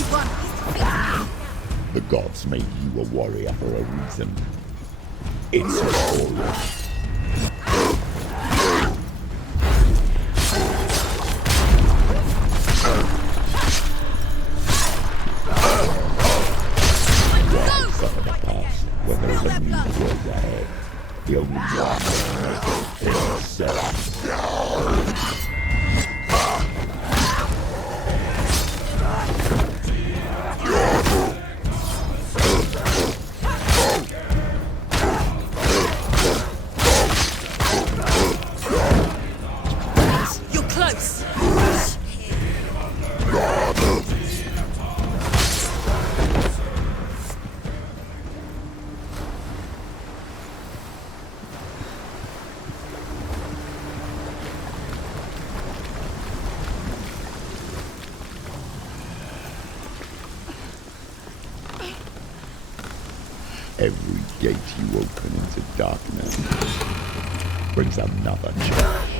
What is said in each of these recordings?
You won. The gods made you a warrior for a reason. It's glorious. Suffer the past when there's a new world ahead. The only one is yourself. You're close. Every gate you open into darkness brings another challenge.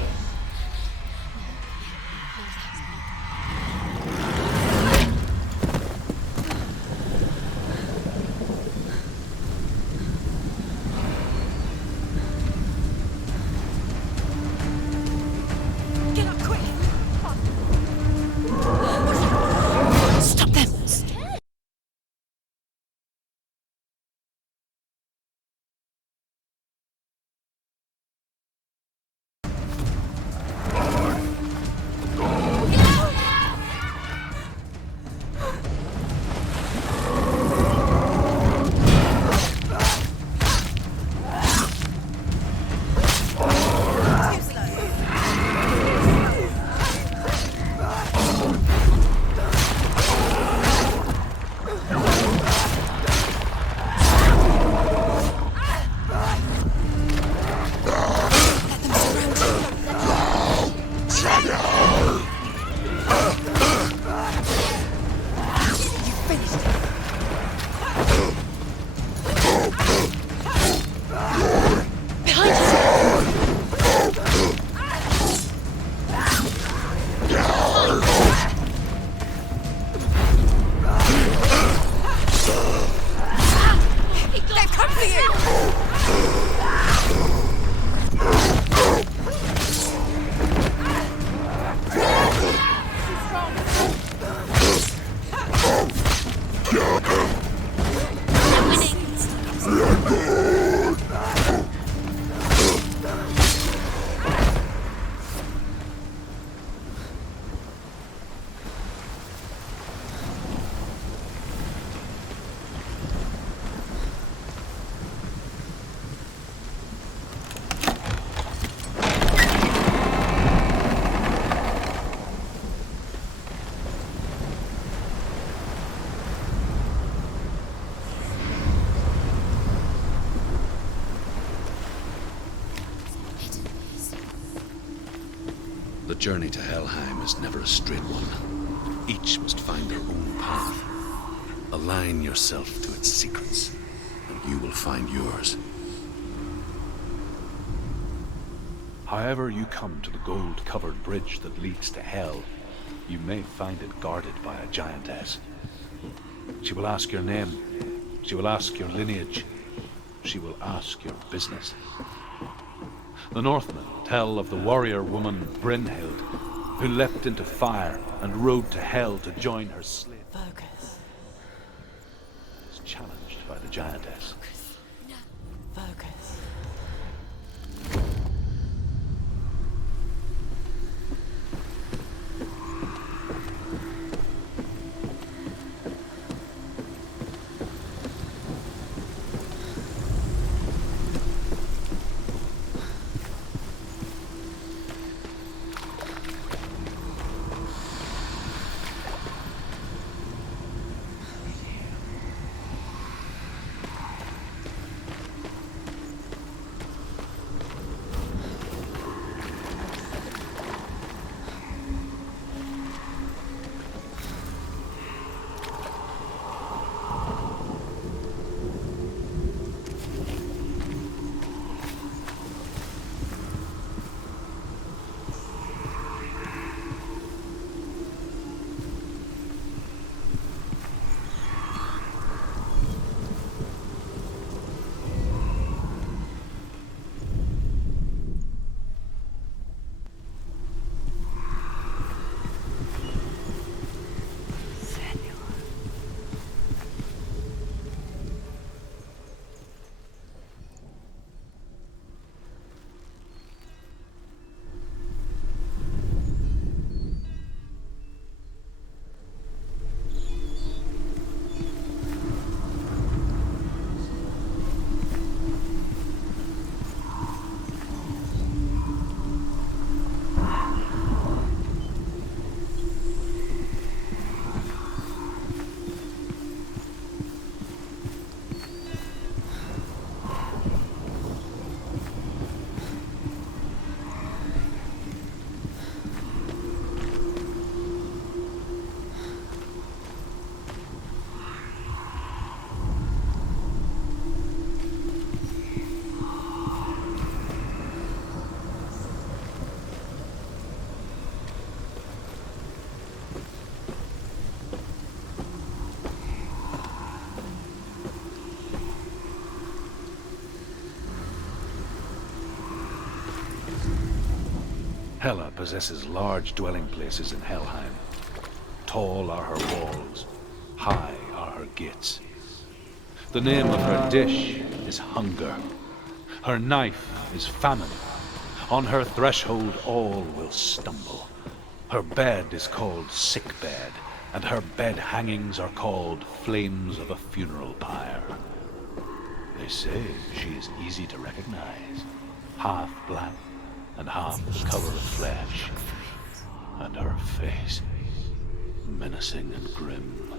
Get up quick. Stop them. The journey to Helheim is never a straight one. Each must find their own path. Align yourself to its secrets, and you will find yours. However you come to the gold-covered bridge that leads to Hell, you may find it guarded by a giantess. She will ask your name. She will ask your lineage. She will ask your business. The Northmen tell of the warrior woman Brynhild, who leapt into fire and rode to Hell to join her slave. Focus. Was challenged by the giantess. Focus. Hela possesses large dwelling places in Helheim. Tall are her walls, high are her gates. The name of her dish is hunger. Her knife is famine. On her threshold all will stumble. Her bed is called sick bed, and her bed hangings are called flames of a funeral pyre. They say she is easy to recognize, half black and half the color of flesh, and her face menacing and grim.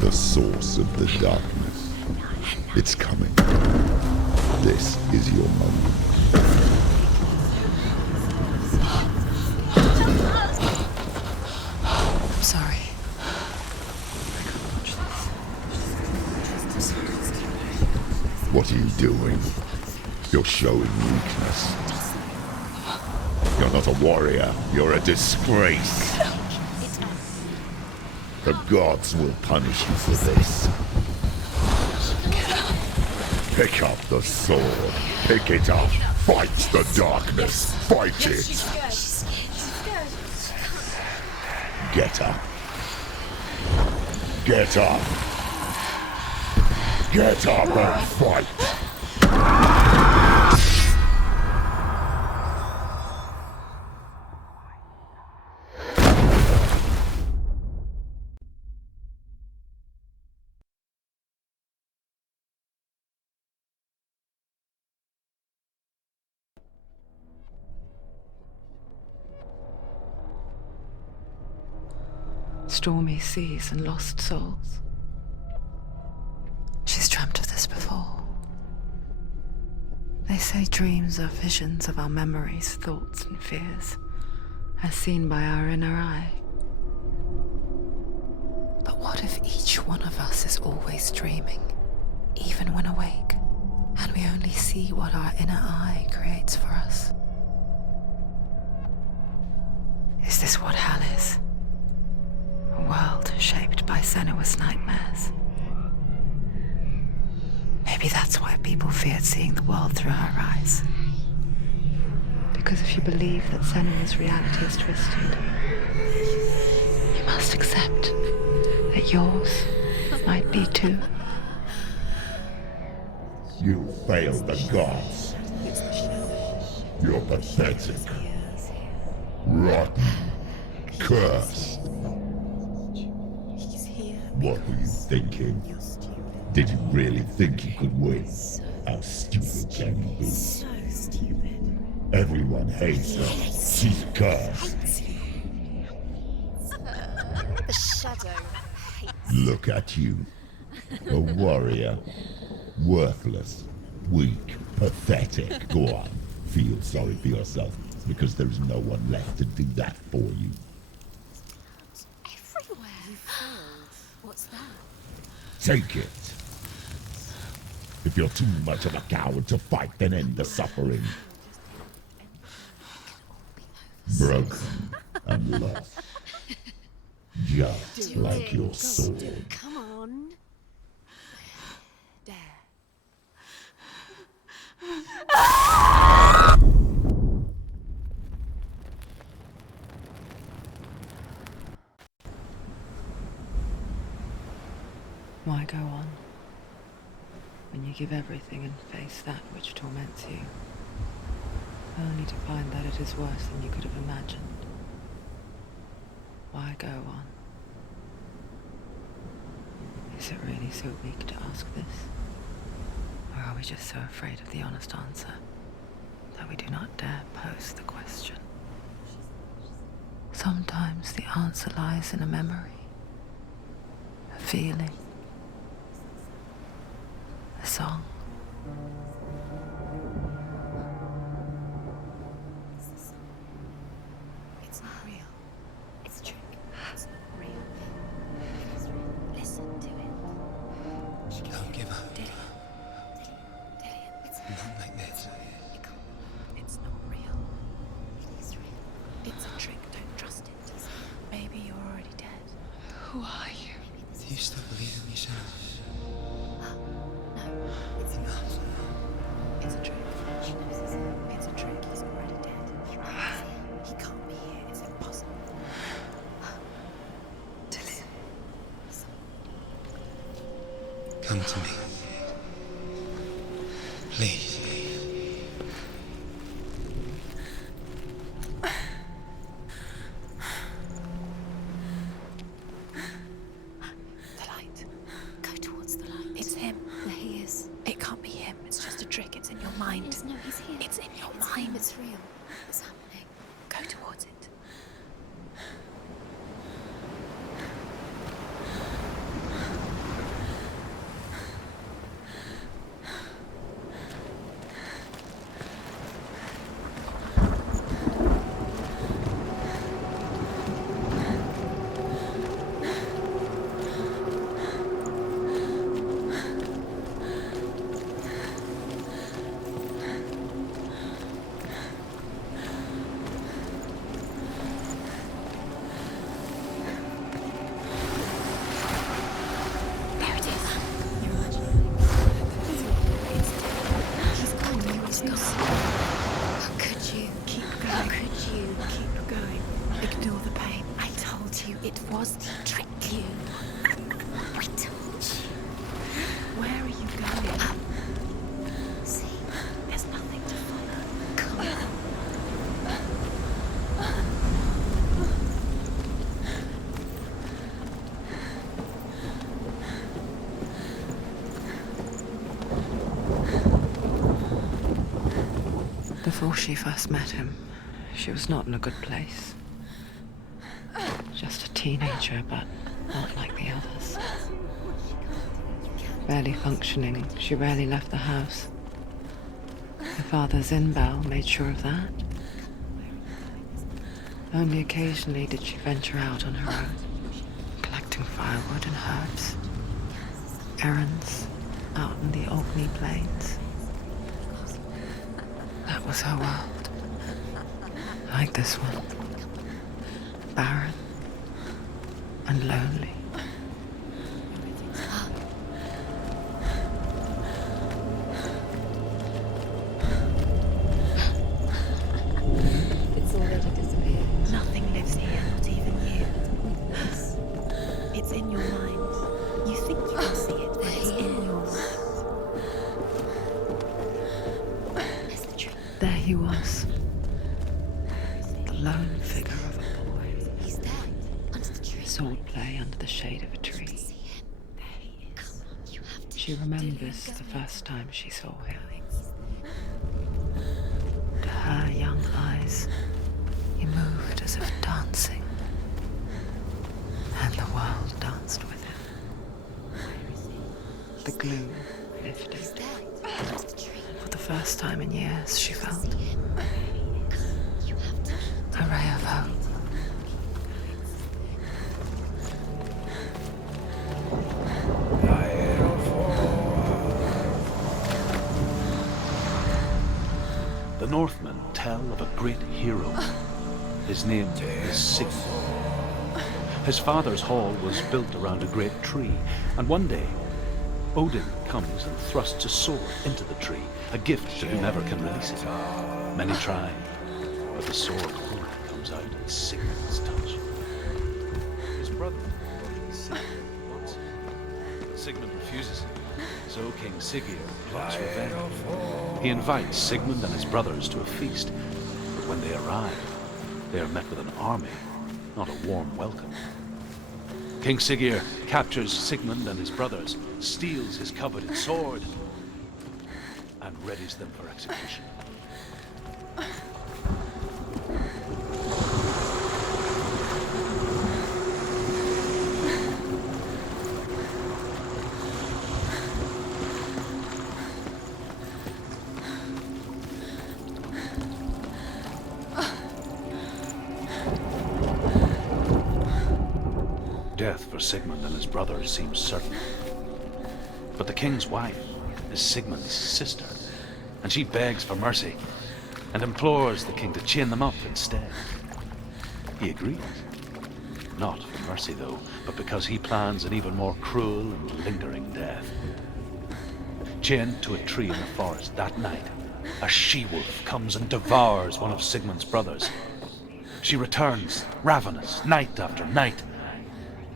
The source of the darkness. It's coming. This is your moment. I'm sorry. What are you doing? You're showing weakness. You're not a warrior. You're a disgrace. The gods will punish you for this. Pick up the sword. Pick it up. Fight the darkness. Fight it. Get up. Get up. Get up and fight. Stormy seas and lost souls. She's dreamt of this before. They say dreams are visions of our memories, thoughts, and fears, as seen by our inner eye. But what if each one of us is always dreaming, even when awake, and we only see what our inner eye creates for us? Is this what hell is? A world shaped by Senua's nightmares. Maybe that's why people feared seeing the world through her eyes. Because if you believe that Senua's reality is twisted, you must accept that yours might be too. You failed the gods. You're pathetic. Rotten. Cursed. What were you thinking? Did you really think you could win? How stupid can you be? So stupid. Everyone hates her. She's cursed. The shadow hates. Look at you. A warrior. Worthless. Weak. Pathetic. Go on. Feel sorry for yourself, because there's no one left to do that for you. Everywhere. You failed. What's that? Take it. If you're too much of a coward to fight, then end the suffering. Broken and lost. Just like your sword. Come on. Dare. Why go on when you give everything and face that which torments you, only to find that it is worse than you could have imagined? Why go on? Is it really so weak to ask this? Or are we just so afraid of the honest answer that we do not dare pose the question? Sometimes the answer lies in a memory, a feeling, a song. It's not real. It's a trick. It's not real. It's real. Listen to it. Don't give up. Dilly. It's Not like this. It's not real. It is real. It's a trick. Don't trust it. Maybe you're already dead. Who are you? Do you still believe in yourself? No, it's Enough. It's a trick. She knows it's a trick. He's already dead. He can't be here. It's impossible. Come to me. Please. The light. Go towards the light. It's him. There he is. It can't be him. It's just a trick. It's in your mind. No, he's here. It's in your mind. It's real. What's happening? Go towards it. Before she first met him, she was not in a good place. Just a teenager, but not like the others. Barely functioning, she rarely left the house. Her father's in-bell made sure of that. Only occasionally did she venture out on her own, collecting firewood and herbs, errands out in the Orkney plains. That was her world. Like this one. Barren and lonely. It's already disappeared. Nothing lives here, not even you. It's in your mind. You think you can see it, but it's in your mind. There's the tree. There he was. The lone figure of a boy. He's there, under the tree. Swordplay under the shade of a tree. See him. There he is. Come on, you have to. She remembers the first time she saw him. To her young eyes, he moved as if dancing. And the world danced with him. The gloom lifted. There, under the tree. For the first time in years, she felt You have to. a ray of hope. The Northmen tell of a great hero. His name is Sigmund. His father's hall was built around a great tree, and one day, Odin comes and thrusts a sword into the tree, a gift to whomever can release it. Many try, but the sword only comes out at Sigmund's touch. His brother Sigmund wants it, but Sigmund refuses it. So King Siggeir plots revenge. He invites Sigmund and his brothers to a feast, but when they arrive, they are met with an army, not a warm welcome. King Siggeir captures Sigmund and his brothers, steals his coveted sword, and readies them for execution. Death for Sigmund and his brothers seems certain. But the king's wife is Sigmund's sister, and she begs for mercy and implores the king to chain them up instead. He agrees. Not for mercy, though, but because he plans an even more cruel and lingering death. Chained to a tree in the forest that night, a she-wolf comes and devours one of Sigmund's brothers. She returns, ravenous, night after night,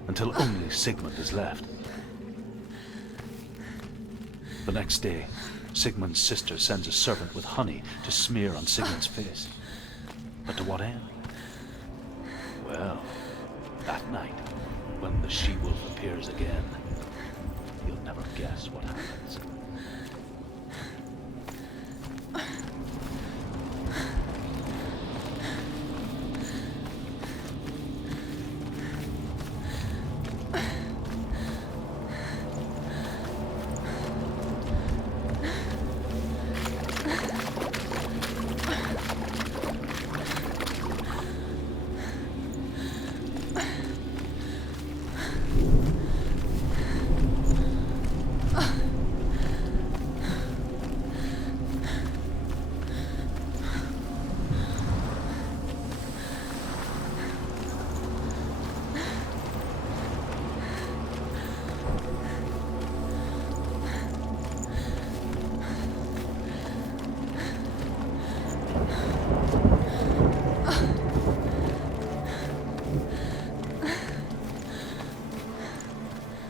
until only Sigmund is left. The next day, Sigmund's sister sends a servant with honey to smear on Sigmund's face. But to what end? Well, that night, when the she-wolf appears again, you'll never guess what happens.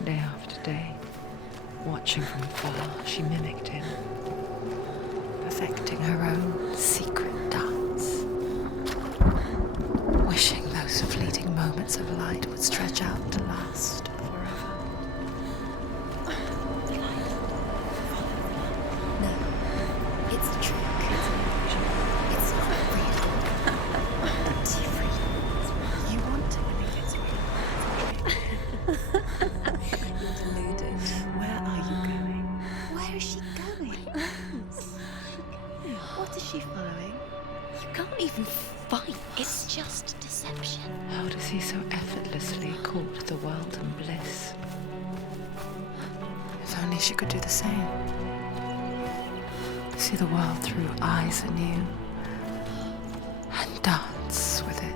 Day after day, watching from afar, she mimicked him, perfecting her own secret dance, wishing those fleeting moments of light would stretch out to last forever. No, it's a trick. It's an illusion. even fight. It's just deception. How does he so effortlessly court the world and bliss? If only she could do the same. See the world through eyes anew and dance with it,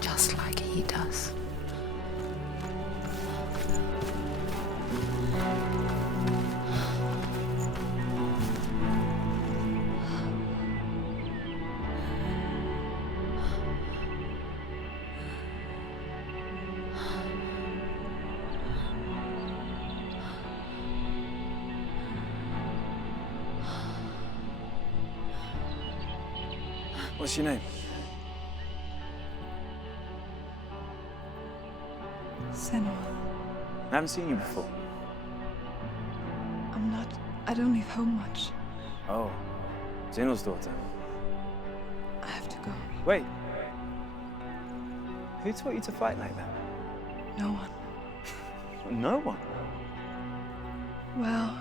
just like he does. What's your name? Senua. I haven't seen you before. I don't leave home much. Oh, Zenua's daughter. I have to go. Wait. Who taught you to fight like that? No one. No one. Well,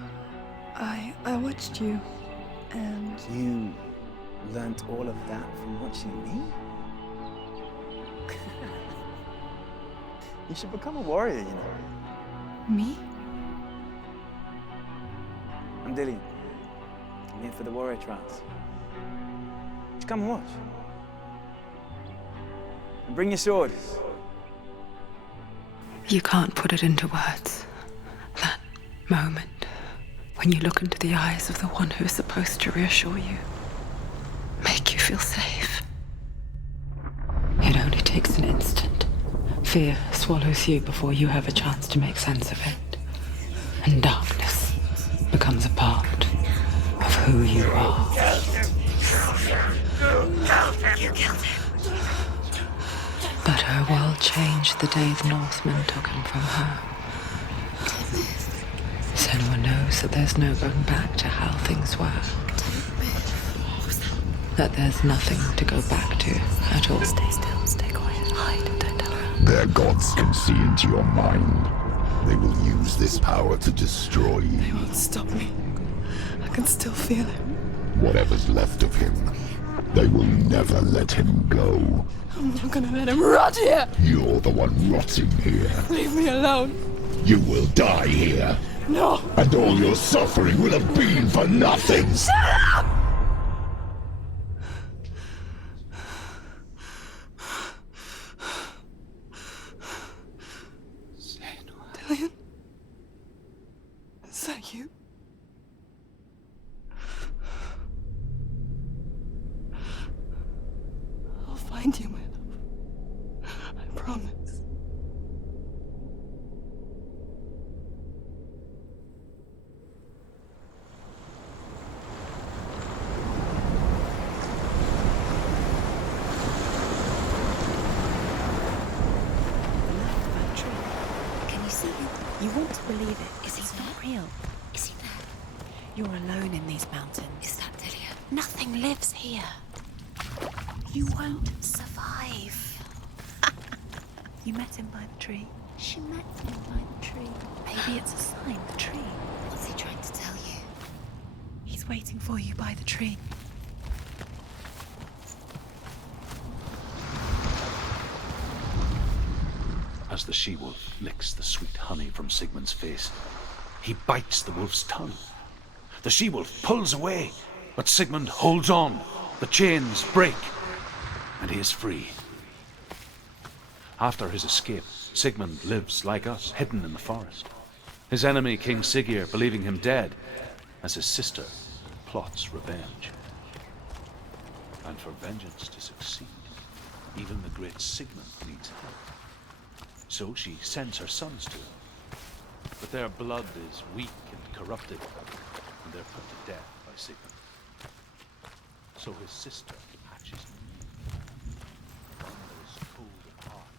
I watched you, and You learnt all of that from watching me? You should become a warrior, you know. me? I'm Dillian. I'm here for the warrior trials. Just come and watch. And bring your sword. You can't put it into words. That moment when you look into the eyes of the one who is supposed to reassure you, make you feel safe. It only takes an instant. Fear swallows you before you have a chance to make sense of it. And darkness becomes a part of who you are. You killed him. But her world changed the day the Northmen took him from her. Senua knows that there's no going back to how things were. That there's nothing to go back to at all. Stay still, stay quiet, hide, don't tell her. Their gods can see into your mind. They will use this power to destroy you. They won't stop me. I can still feel him. Whatever's left of him, they will never let him go. I'm not gonna let him rot here. You're the one rotting here. Leave me alone. You will die here. No. And all your suffering will have been for nothing. Dillian? Is that you? I'll find you, my love. I promise. Can you see him? You want to believe it. Is he not real? Is he there? You're alone in these mountains. Is that Dillian? Nothing lives here. You won't survive. You met him by the tree. She met him by the tree. Maybe it's a sign, the tree. What's he trying to tell you? He's waiting for you by the tree. As the she-wolf licks the sweet honey from Sigmund's face, he bites the wolf's tongue. The she-wolf pulls away, but Sigmund holds on. The chains break, and he is free. After his escape, Sigmund lives like us, hidden in the forest. His enemy, King Siggeir, believing him dead, as his sister plots revenge. And for vengeance to succeed, even the great Sigmund needs help. So she sends her sons to him. But their blood is weak and corrupted, and they're put to death by Sigmund. So his sister hatches a new one that is cold of heart.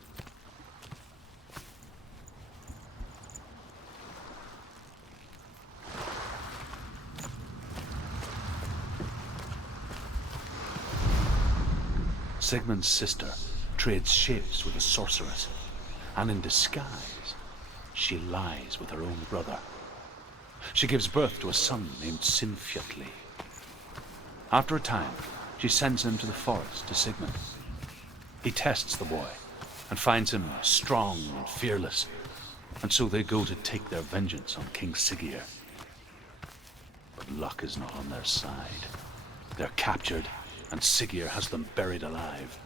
Sigmund's sister trades shapes with a sorceress, and in disguise, she lies with her own brother. She gives birth to a son named Sinfjotli. After a time, she sends him to the forest to Sigmund. He tests the boy and finds him strong and fearless, and so they go to take their vengeance on King Siggeir. But luck is not on their side. They're captured, and Siggeir has them buried alive.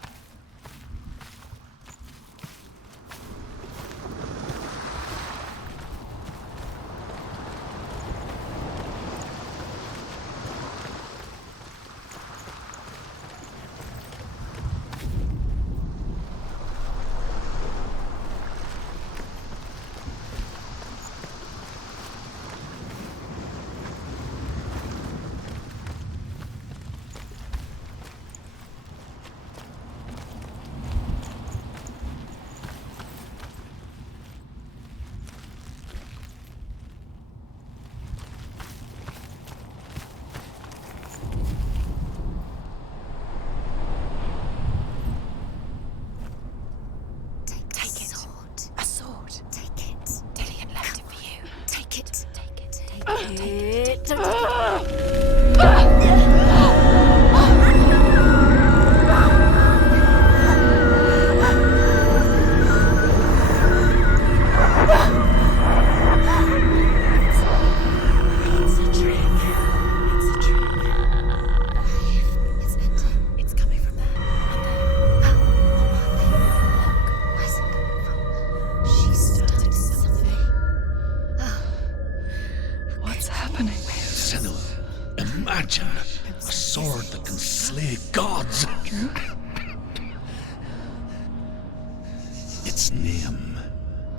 Its name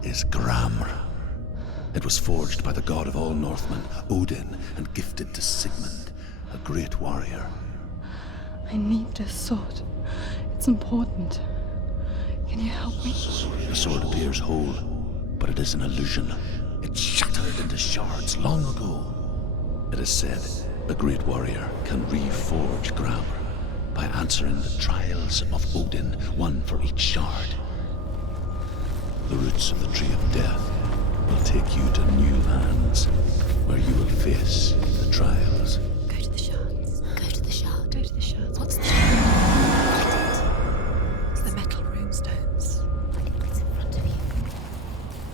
is Gramr. It was forged by the god of all Northmen, Odin, and gifted to Sigmund, a great warrior. I need this sword. It's important. Can you help me? The sword appears whole, but it is an illusion. It shattered into shards long ago. It is said a great warrior can reforge Gramr by answering the trials of Odin, one for each shard. The roots of the tree of death will take you to new lands, where you will face the trials. Go to the shards. Go to the shard. Go to the shards. What's the shard? It's the metal runestones. It's in front of you.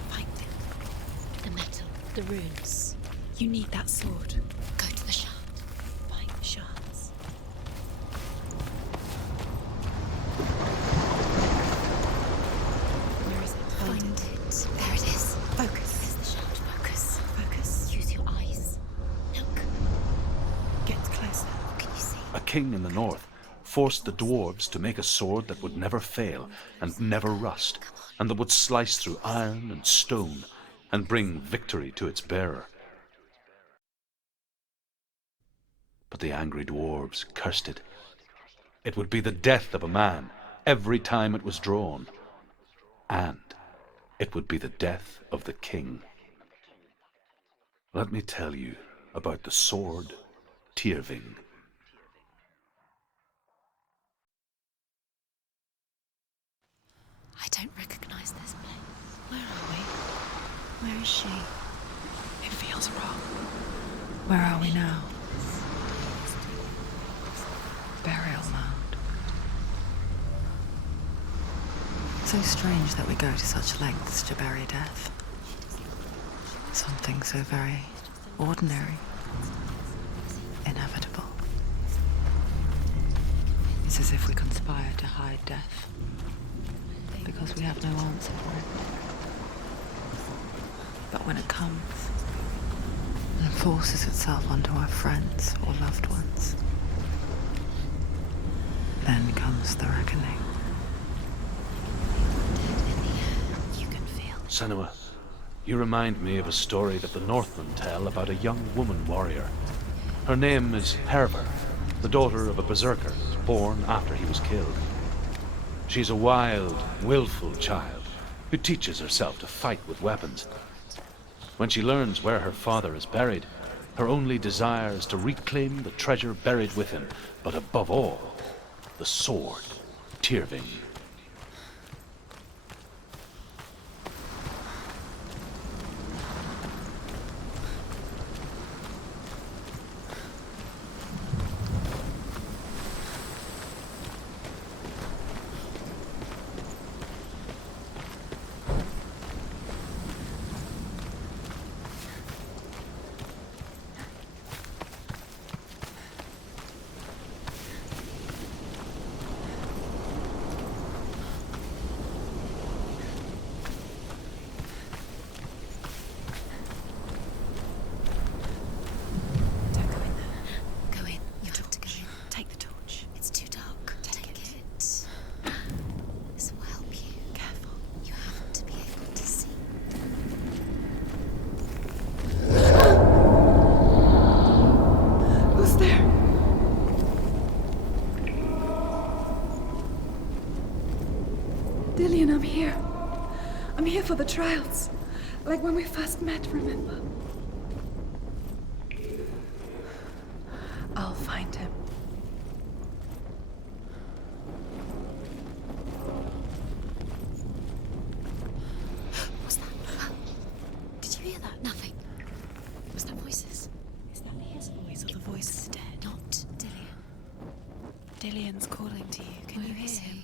Find it. The metal. The runes. You need that sword. Go to the shard. Find the shards. Where is it? Find it. There it is. Focus. There's the shard. Focus. Focus. Use your eyes. Look. Get closer. What can you see? A king in the north forced the dwarves to make a sword that would never fail and never rust, and that would slice through iron and stone and bring victory to its bearer. But the angry dwarves cursed it. It would be the death of a man every time it was drawn, and it would be the death of the king. Let me tell you about the sword Tyrving. I don't recognize this place. Where are we? Where is she? It feels wrong. Where are we now? Burial mound. So strange that we go to such lengths to bury death. Something so very ordinary, inevitable. It's as if we conspire to hide death, because we have no answer for it. But when it comes and forces itself onto our friends or loved ones, then comes the reckoning. You can feel. Senua, you remind me of a story that the Northmen tell about a young woman warrior. Her name is Hervor, the daughter of a berserker born after he was killed. She's a wild, willful child who teaches herself to fight with weapons. When she learns where her father is buried, her only desire is to reclaim the treasure buried with him, but above all, the sword, Tyrving. I'm here for the trials. Like when we first met, remember? I'll find him. What's that? Did you hear that? Nothing. Was that voices? Is that his voice or the voice of the dead? Not Dillian. Dillian's calling to you. Can you hear him?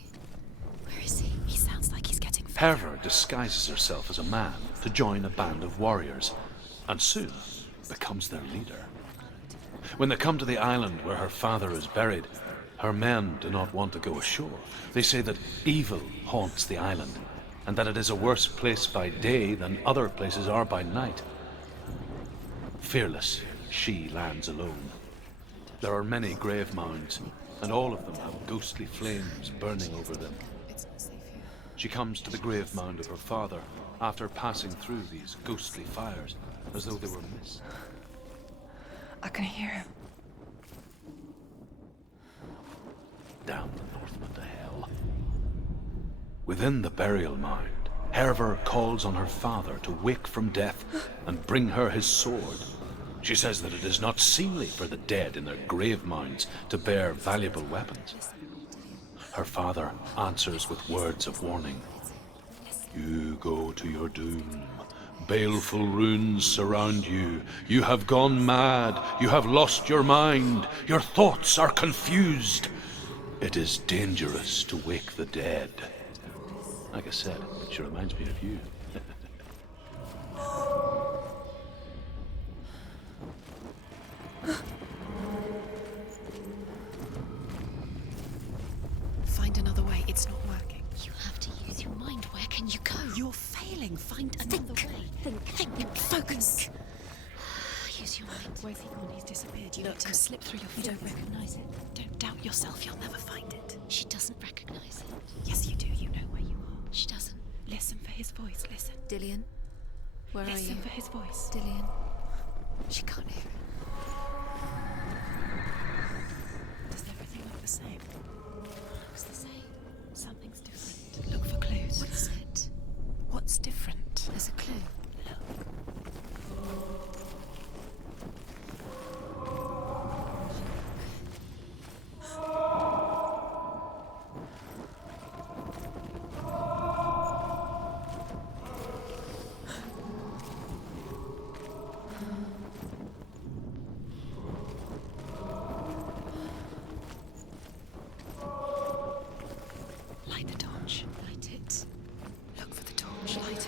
Where is he? He sounds like he's getting Herva disguises herself as a man to join a band of warriors, and soon becomes their leader. When they come to the island where her father is buried, her men do not want to go ashore. They say that evil haunts the island, and that it is a worse place by day than other places are by night. Fearless, she lands alone. There are many grave mounds, and all of them have ghostly flames burning over them. She comes to the grave mound of her father after passing through these ghostly fires, as though they were mist. I can hear him. Down the Northman to hell. Within the burial mound, Herva calls on her father to wake from death and bring her his sword. She says that it is not seemly for the dead in their grave mounds to bear valuable weapons. Her father answers with words of warning. You go to your doom. Baleful runes surround you. You have gone mad. You have lost your mind. Your thoughts are confused. It is dangerous to wake the dead. Like I said, she reminds me of you. Find another way. It's not working. You have to use your mind. Where can you go? You're failing. Find another way. Think. Focus. Use your mind. Where's he gone? He's disappeared. You Look, need to slip through your You don't fingers. recognize it. Don't doubt yourself. You'll never find it. She doesn't recognize it. Yes, you do. You know where you are. She doesn't. Listen for his voice. Listen. Dillian, where are Listen you? for his voice. Dillian. She can't hear it. Does everything look the same? Looks the same. Something's different. Look for clues. What is it? What's different? There's a clue. Light the torch. Light it. Look for the torch. Light it.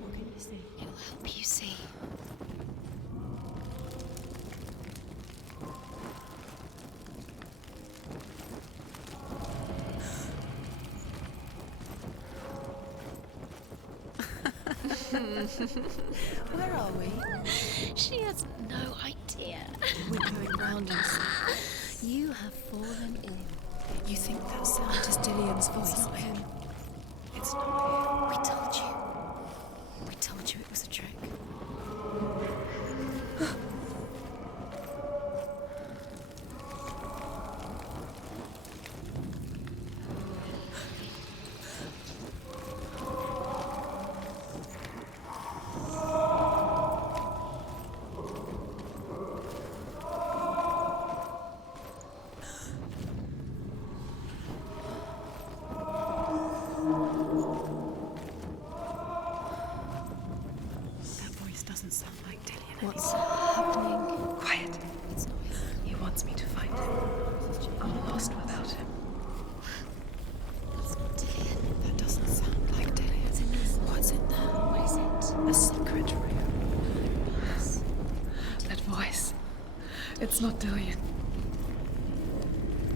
What can you see? It'll help you see. Where are we? She has no idea. We're going round and You have fallen in. You think that sound is Dillian's voice? It's not him. It's not We told you. We told you it was a trick. That voice doesn't sound like Dillian. What's happening? Quiet. It's not him. He wants me to find him. I'm lost without him. It's not Dillian. That doesn't sound like Dillian. What's in there? What is it? A secret room. That voice. It's not Dillian.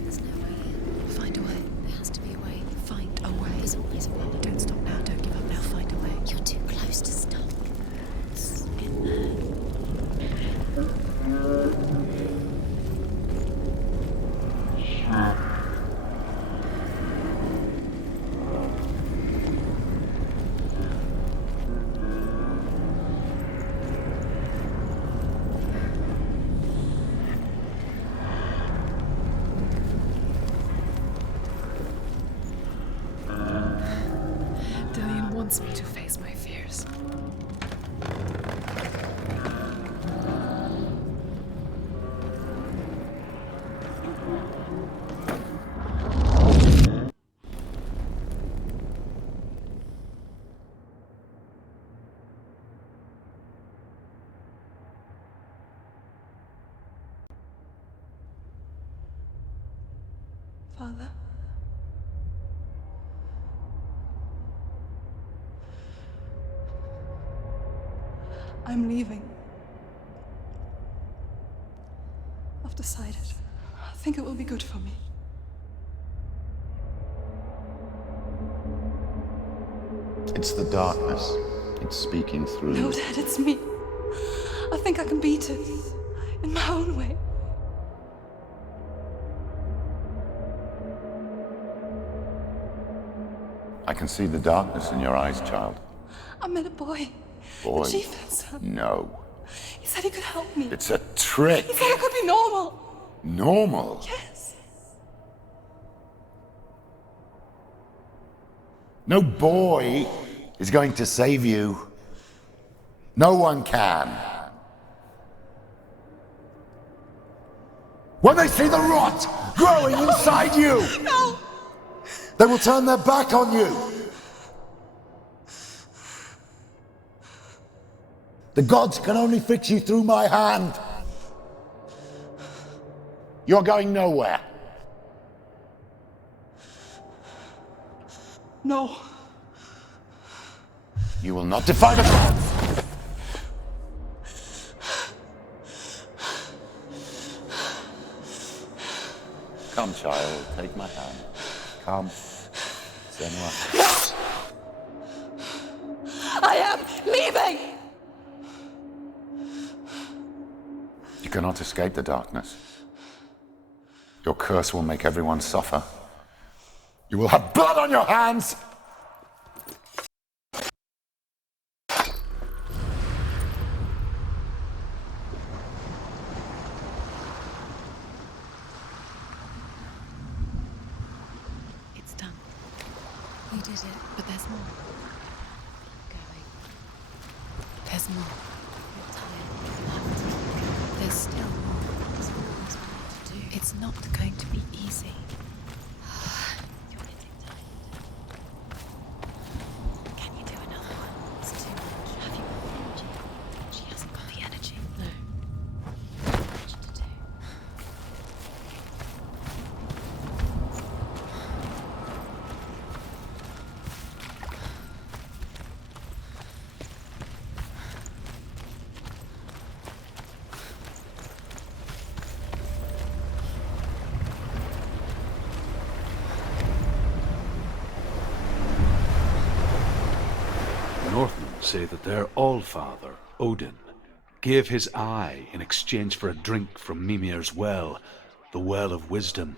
There's no way in. Find a way. There has to be a way. Find a way. There's always a way. Don't stop now. Don't give up now. Find a way. You're too close to stop. It's in there. Father. I'm leaving. I've decided. I think it will be good for me. It's the darkness. It's speaking through. No, Dad, it's me. I think I can beat it. In my own way. I can see the darkness in your eyes, child. I met a boy. Boy? The chieftain's son. No. He said he could help me. It's a trick. He said I could be normal. Normal? Yes. No boy is going to save you. No one can. When they see the rot growing inside you, No! they will turn their back on you. The gods can only fix you through my hand. You're going nowhere. No. You will not defy the gods. Come, child, take my hand. Come. Senua. I am leaving! You cannot escape the darkness. Your curse will make everyone suffer. You will have blood on your hands! It's done. You did it, but there's more. Keep going. There's more. You're tired. Left. There's still more. There's always more to do. It's not going to be easy. You're getting tired. Can you do another one? It's too much. Have you got the energy? She hasn't got the energy. No. Too much to do. Northmen say that their Allfather, Odin, gave his eye in exchange for a drink from Mimir's well, the Well of Wisdom.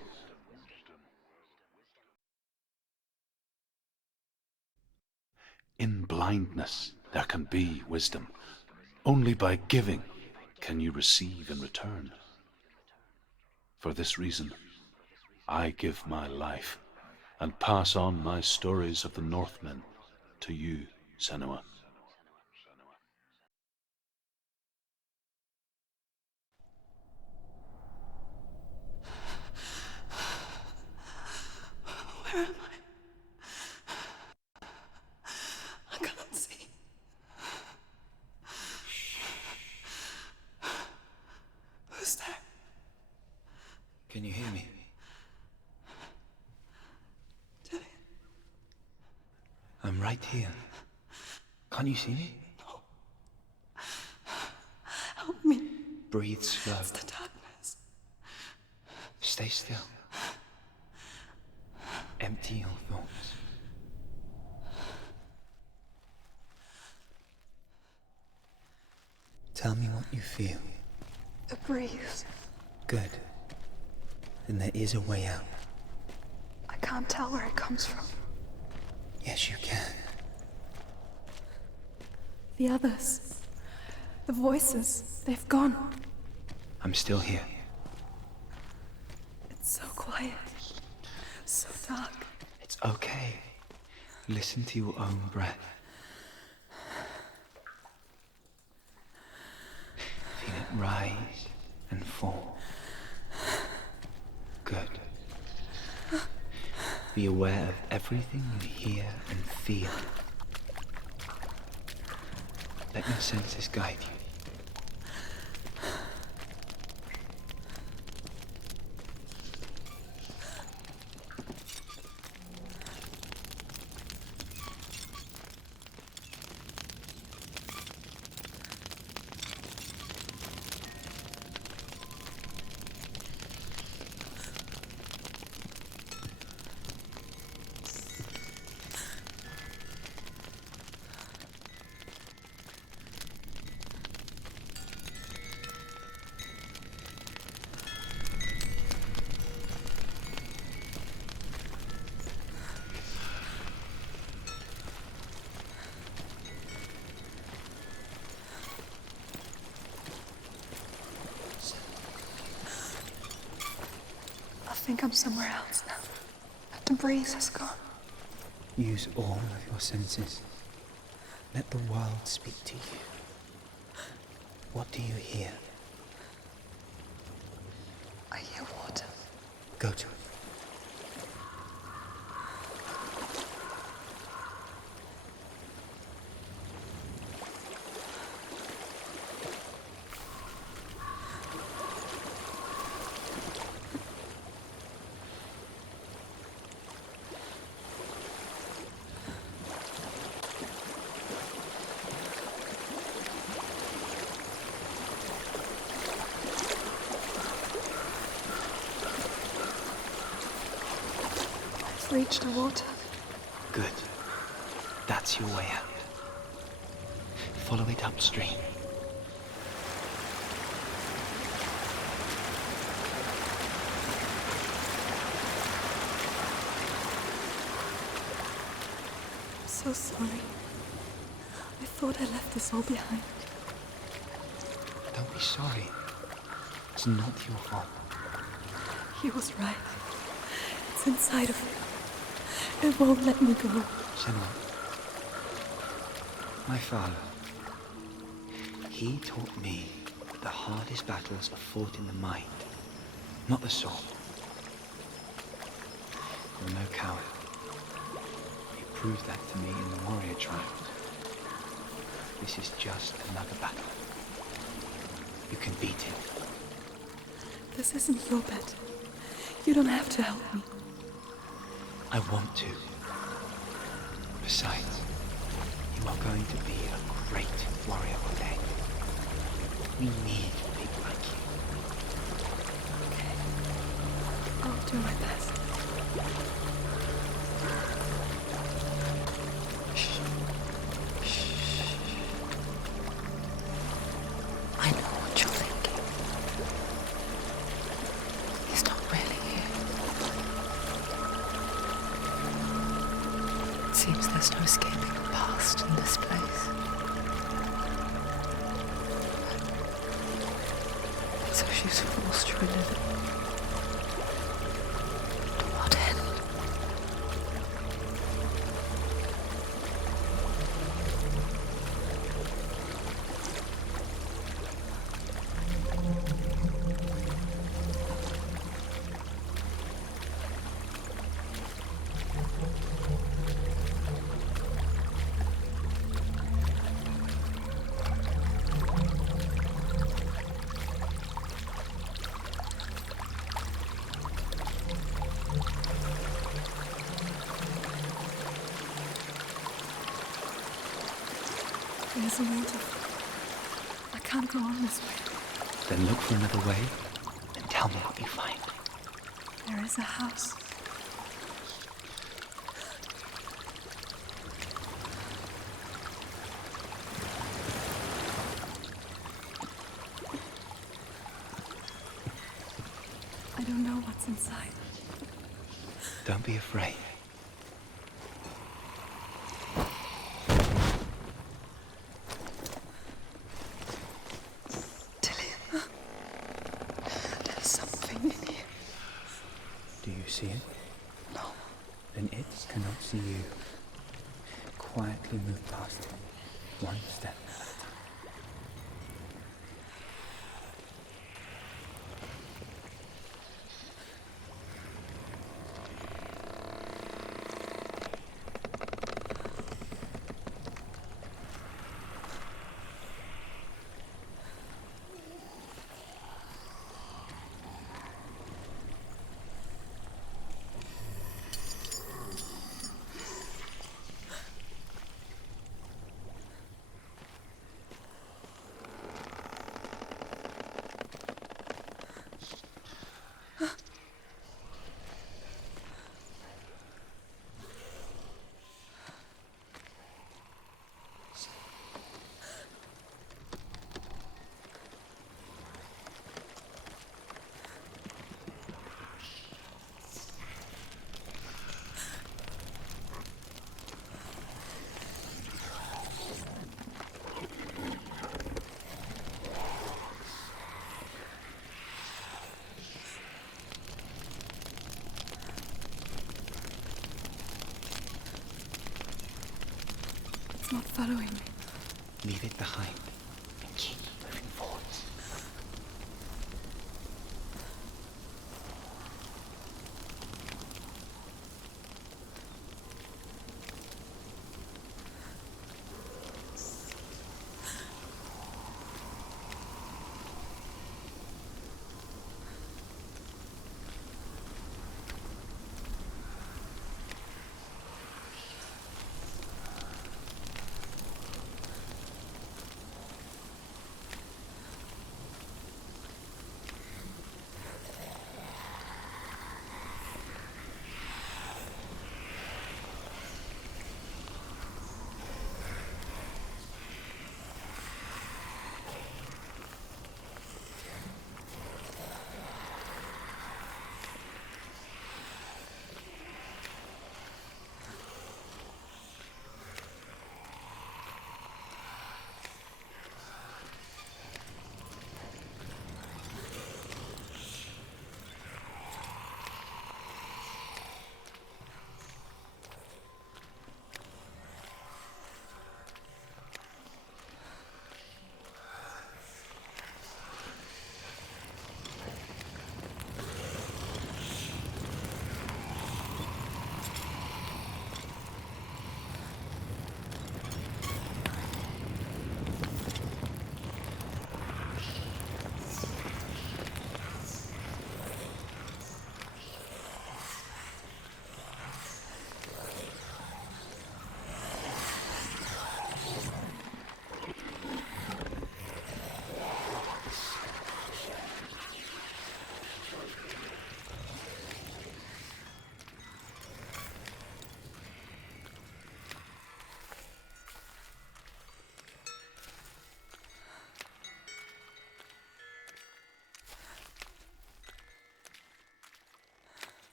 In blindness there can be wisdom. Only by giving can you receive in return. For this reason, I give my life and pass on my stories of the Northmen to you, Senua. Where am I? I can't see. Who's there? Can you hear me? Dillian. I'm right here. Can't you see me? No. Help me. Breathe slow. It's the darkness. Stay still. Empty your thoughts. Tell me what you feel. The breeze. Good. Then there is a way out. I can't tell where it comes from. Yes, you can. The others. The voices. They've gone. I'm still here. It's so quiet. So dark. It's okay. Listen to your own breath. Feel it rise and fall. Good. Be aware of everything you hear and feel. Let your senses guide you. think I'm somewhere else now. That the breeze has gone. Use all of your senses. Let the world speak to you. What do you hear? I hear water. Go to it. Reach the water. Good. That's your way out. Follow it upstream. I'm so sorry. I thought I left this all behind. Don't be sorry. It's not your fault. He was right. It's inside of me. It won't let me go. Senua. My father. He taught me that the hardest battles are fought in the mind, not the soul. You're no coward. You proved that to me in the warrior trials. This is just another battle. You can beat it. This isn't your battle. You don't have to help me. I want to. Besides, you are going to be a great warrior one day. We need people like you. Okay. I'll do my best. Shh. Shh. I know what you're thinking. He's not really here. It seems there's no escaping the past in this place. And so she's forced to relive it. To what end? There's a waterfall. I can't go on this way. Then look for another way and tell me what you find. There is a house. I don't know what's inside. Don't be afraid. There's something in here. Do you see it? No. Then it cannot see you. Quietly move past it, one step at a time. following me. Leave it behind and keep moving forwards.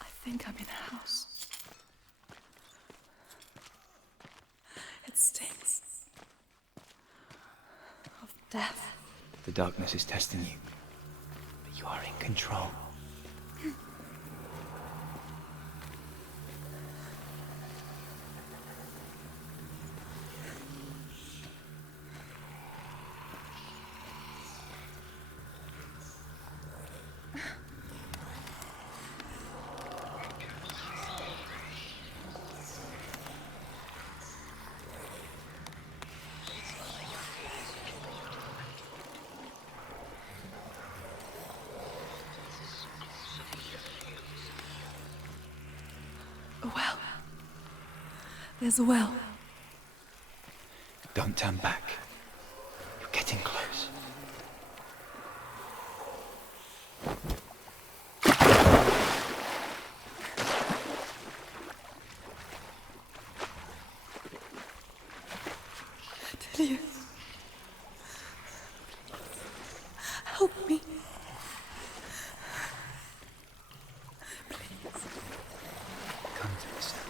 I think I'm in a house. It stinks of death. The darkness is testing you, but you are in control. A well. There's a well. Don't turn back. You're getting close. Delia. Help me. Come to me, son.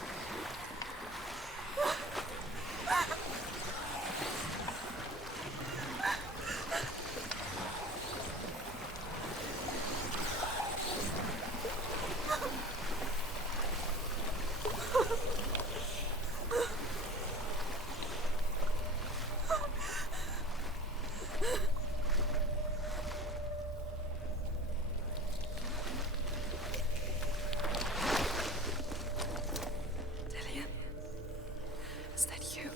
Delia. Is that you?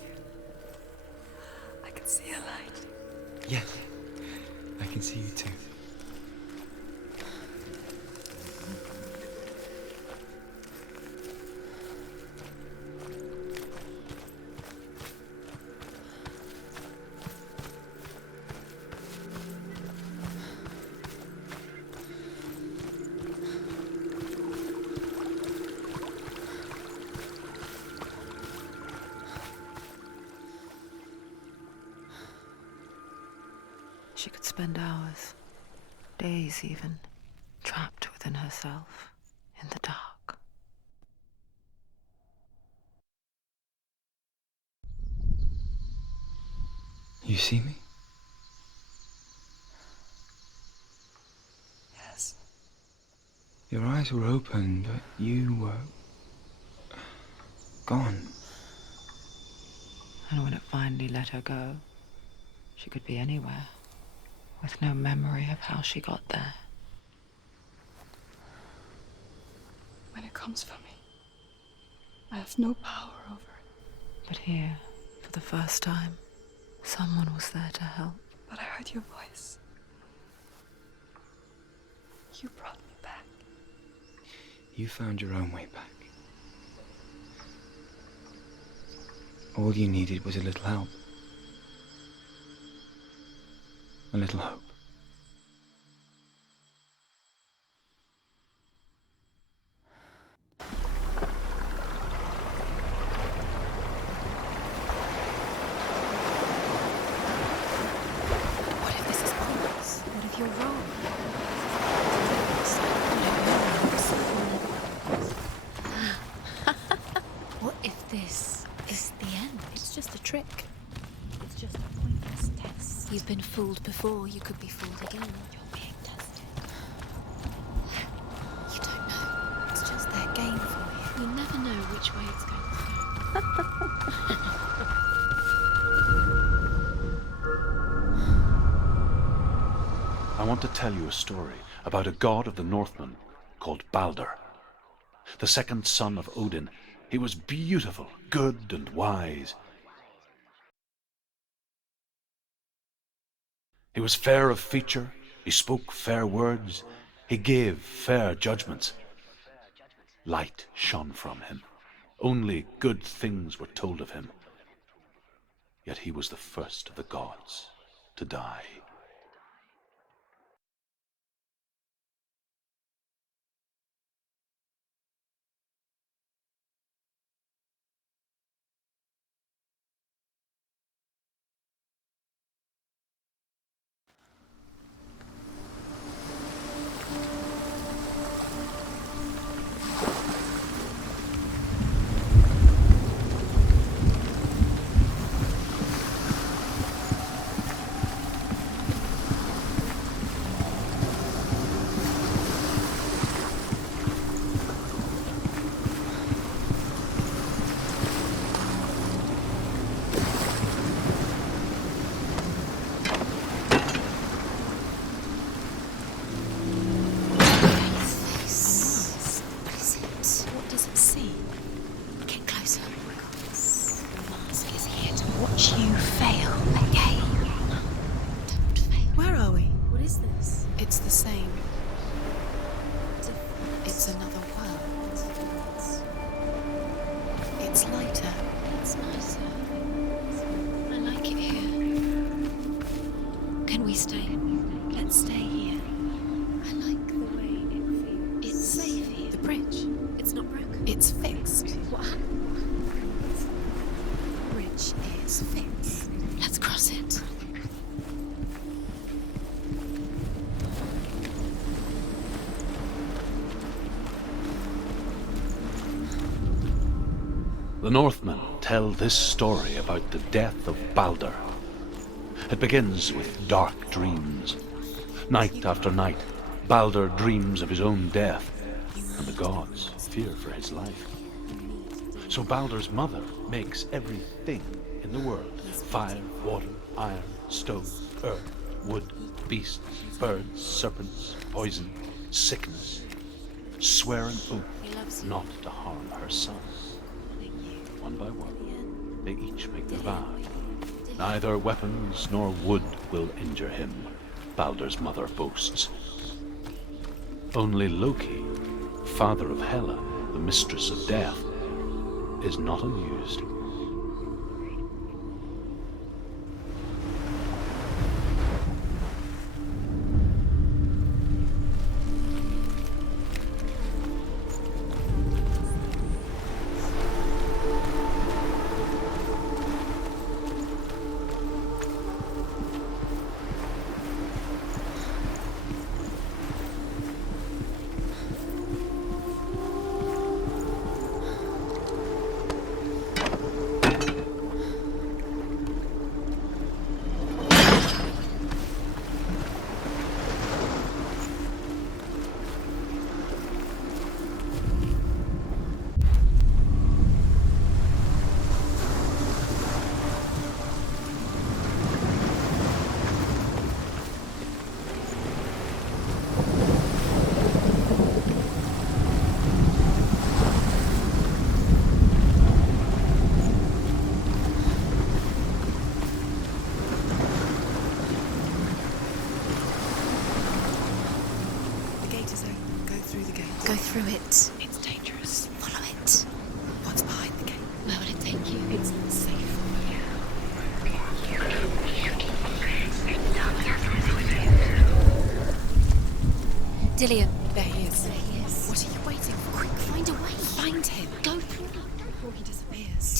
I can see a light. Yes, I can see you too. She could spend hours, days even, trapped within herself, in the dark. You see me? Yes. Your eyes were open, but you were gone. And when it finally let her go, she could be anywhere, with no memory of how she got there. When it comes for me, I have no power over it. But here, for the first time, someone was there to help. But I heard your voice. You brought me back. You found your own way back. All you needed was a little help. A little hope. What if this is pointless? What if you're wrong? What if this is the end? It's just a trick. It's just a pointless test. You've been fooled before. You could be fooled again. You're being tested. You don't know. It's just their game for you. You never know which way it's going to go. I want to tell you a story about a god of the Northmen called Balder. The second son of Odin. He was beautiful, good, and wise. He was fair of feature, he spoke fair words, he gave fair judgments. Light shone from him. Only good things were told of him. Yet he was the first of the gods to die. The Northmen tell this story about the death of Balder. It begins with dark dreams. Night after night, Balder dreams of his own death, and the gods fear for his life. So Balder's mother makes everything in the world: fire, water, iron, stone, earth, wood, beasts, birds, serpents, poison, sickness, swear an oath not to harm her son. One by one, they each make their vow. Neither weapons nor wood will injure him, Balder's mother boasts. Only Loki, father of Hela, the mistress of death, is not amused.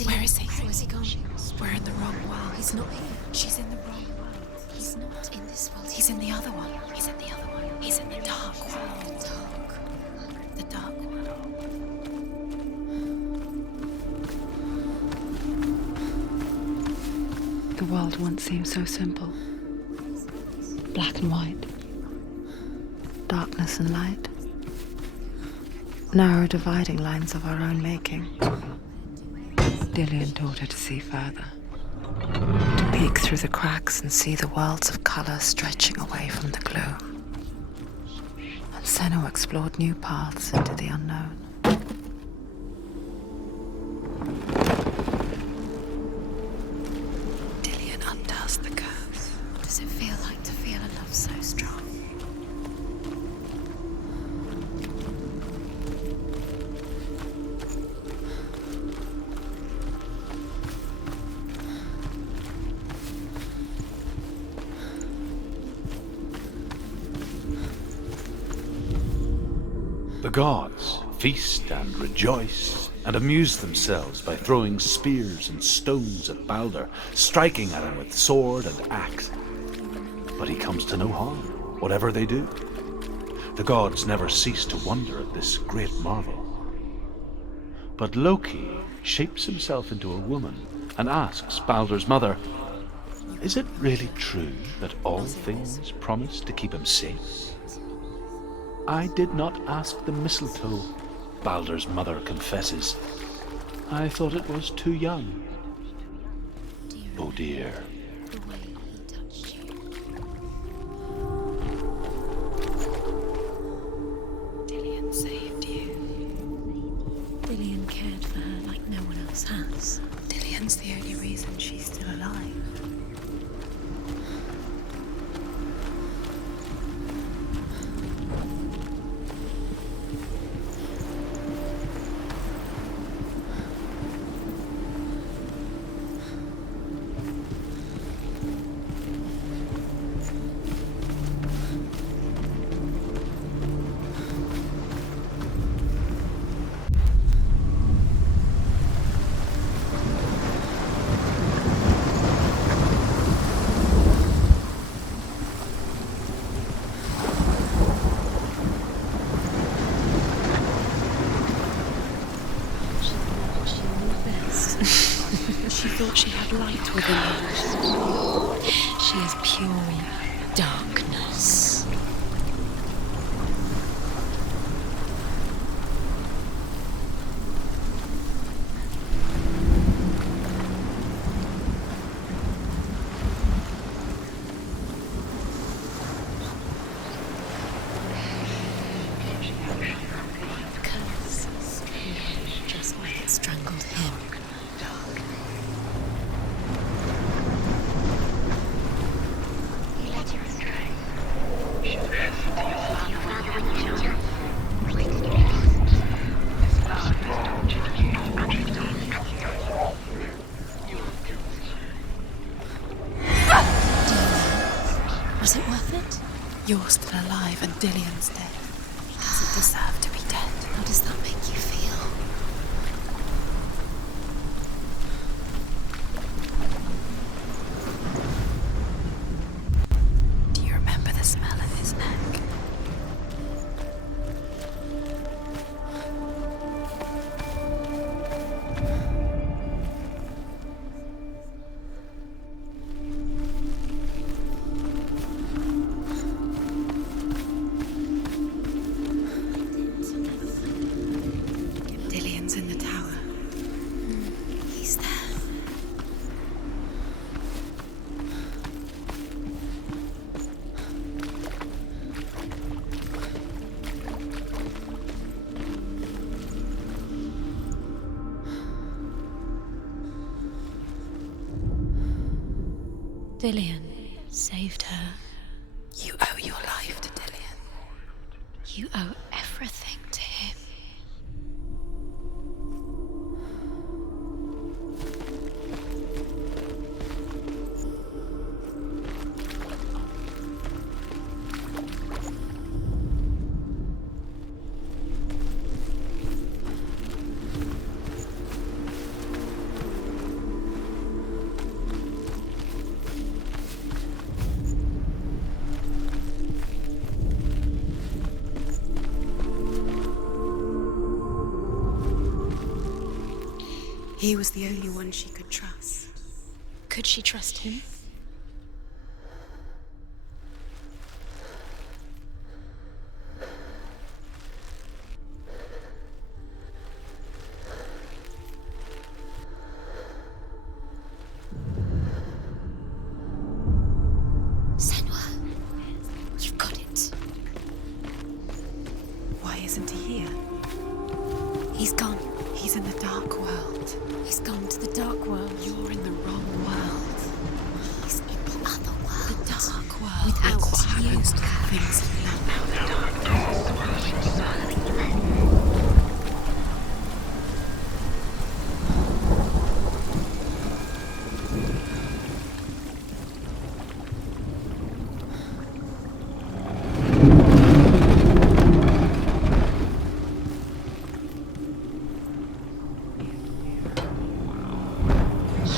Where is he? Where is he gone? We're in the wrong world. He's not here. She's in the wrong world. He's not in this world. He's in the other one. He's in the other one. He's in the dark world. The dark world. The world once seemed so simple. Black and white. Darkness and light. Narrow dividing lines of our own making. Dillian taught her to see further. To peek through the cracks and see the worlds of colour stretching away from the gloom. And Senua explored new paths into the unknown. Dillian undoes the curse. What does it feel like to feel a love so strong? The gods feast and rejoice and amuse themselves by throwing spears and stones at Balder, striking at him with sword and axe. But he comes to no harm, whatever they do. The gods never cease to wonder at this great marvel. But Loki shapes himself into a woman and asks Balder's mother, "Is it really true that all things promise to keep him safe?" "I did not ask the mistletoe," Balder's mother confesses. "I thought it was too young." Oh dear. The way he touched you. Dillian saved you. Dillian cared for her like no one else has. Dillian's the only reason she's still alive. She thought she had light within her. She is pure darkness. Curse, just like it strangled him. Was it worth it? You're still alive and Dillian's dead. He doesn't deserve to be dead. How does that make you feel? Do you remember the smell of his neck? Dillian's in the tower. He's there. Dillian saved her. You owe your life to Dillian. You owe everything to him. He was the only one she could trust. Could she trust him? Senua, you've got it. Why isn't he here? He's gone. He's in the dark world. He's gone to the dark world. You're in the wrong world. He's in the other world. The dark world. Without Look what you. happens to the things that love the dark.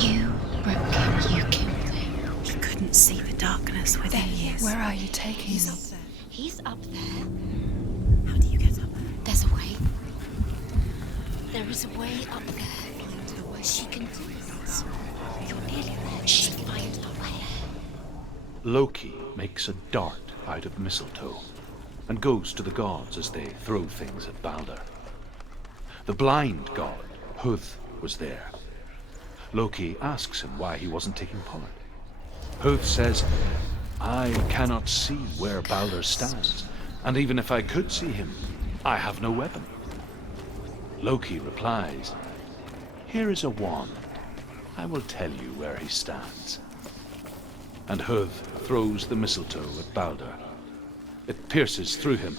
You broke him. You killed him. He couldn't see the darkness within years. Where are you taking me? He's up there. How do you get up there? There's a way. There is a way up there. She can do this. You're nearly there. She'll find a way. Loki makes a dart out of mistletoe and goes to the gods as they throw things at Balder. The blind god, Huth, was there. Loki asks him why he wasn't taking part. Huth says, I cannot see where Balder stands, and even if I could see him, I have no weapon. Loki replies, here is a wand. I will tell you where he stands. And Huth throws the mistletoe at Balder. It pierces through him,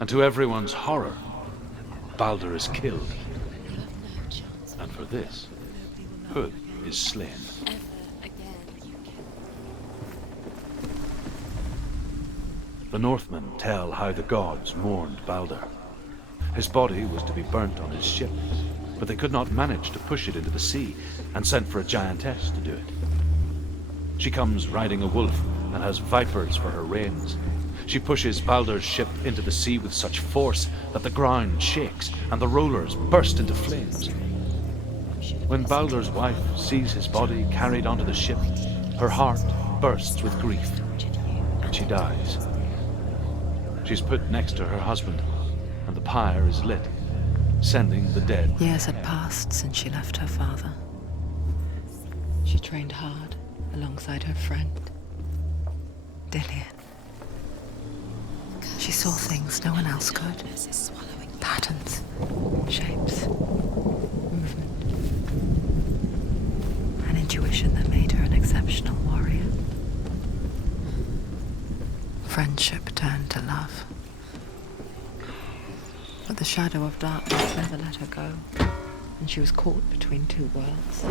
and to everyone's horror, Balder is killed. And for this, Huth is slain. The Northmen tell how the gods mourned Balder. His body was to be burnt on his ship, but they could not manage to push it into the sea and sent for a giantess to do it. She comes riding a wolf and has vipers for her reins. She pushes Balder's ship into the sea with such force that the ground shakes and the rollers burst into flames. When Balder's wife sees his body carried onto the ship, her heart bursts with grief, and she dies. She's put next to her husband, and the pyre is lit, sending the dead. Years had passed since she left her father. She trained hard alongside her friend, Dillian. She saw things no one else could. Patterns, shapes, movement. An intuition that made her an exceptional warrior. Friendship turned to love. But the shadow of darkness never let her go, and she was caught between two worlds.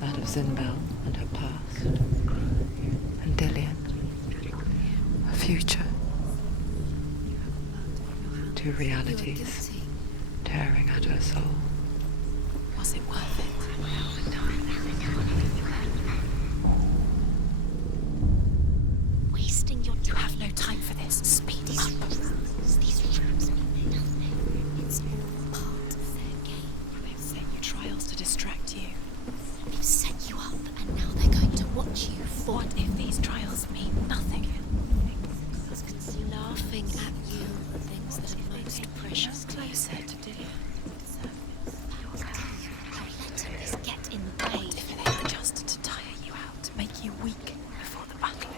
That of Zinbel and her past, and Dillian, her future. Two realities tearing at her soul. Was it worth it? Wasting your time. You have no time for this. Speed up. These rooms mean nothing. It's all part of their game. They've set you trials to distract you. They've set you up, and now they're going to watch you fall. What if these trials mean nothing? Laughing at you, the things that are most precious to you. Closer to Dillian. Letting this get in the way. If it ain't just to tire you out, to make you weak before the battle.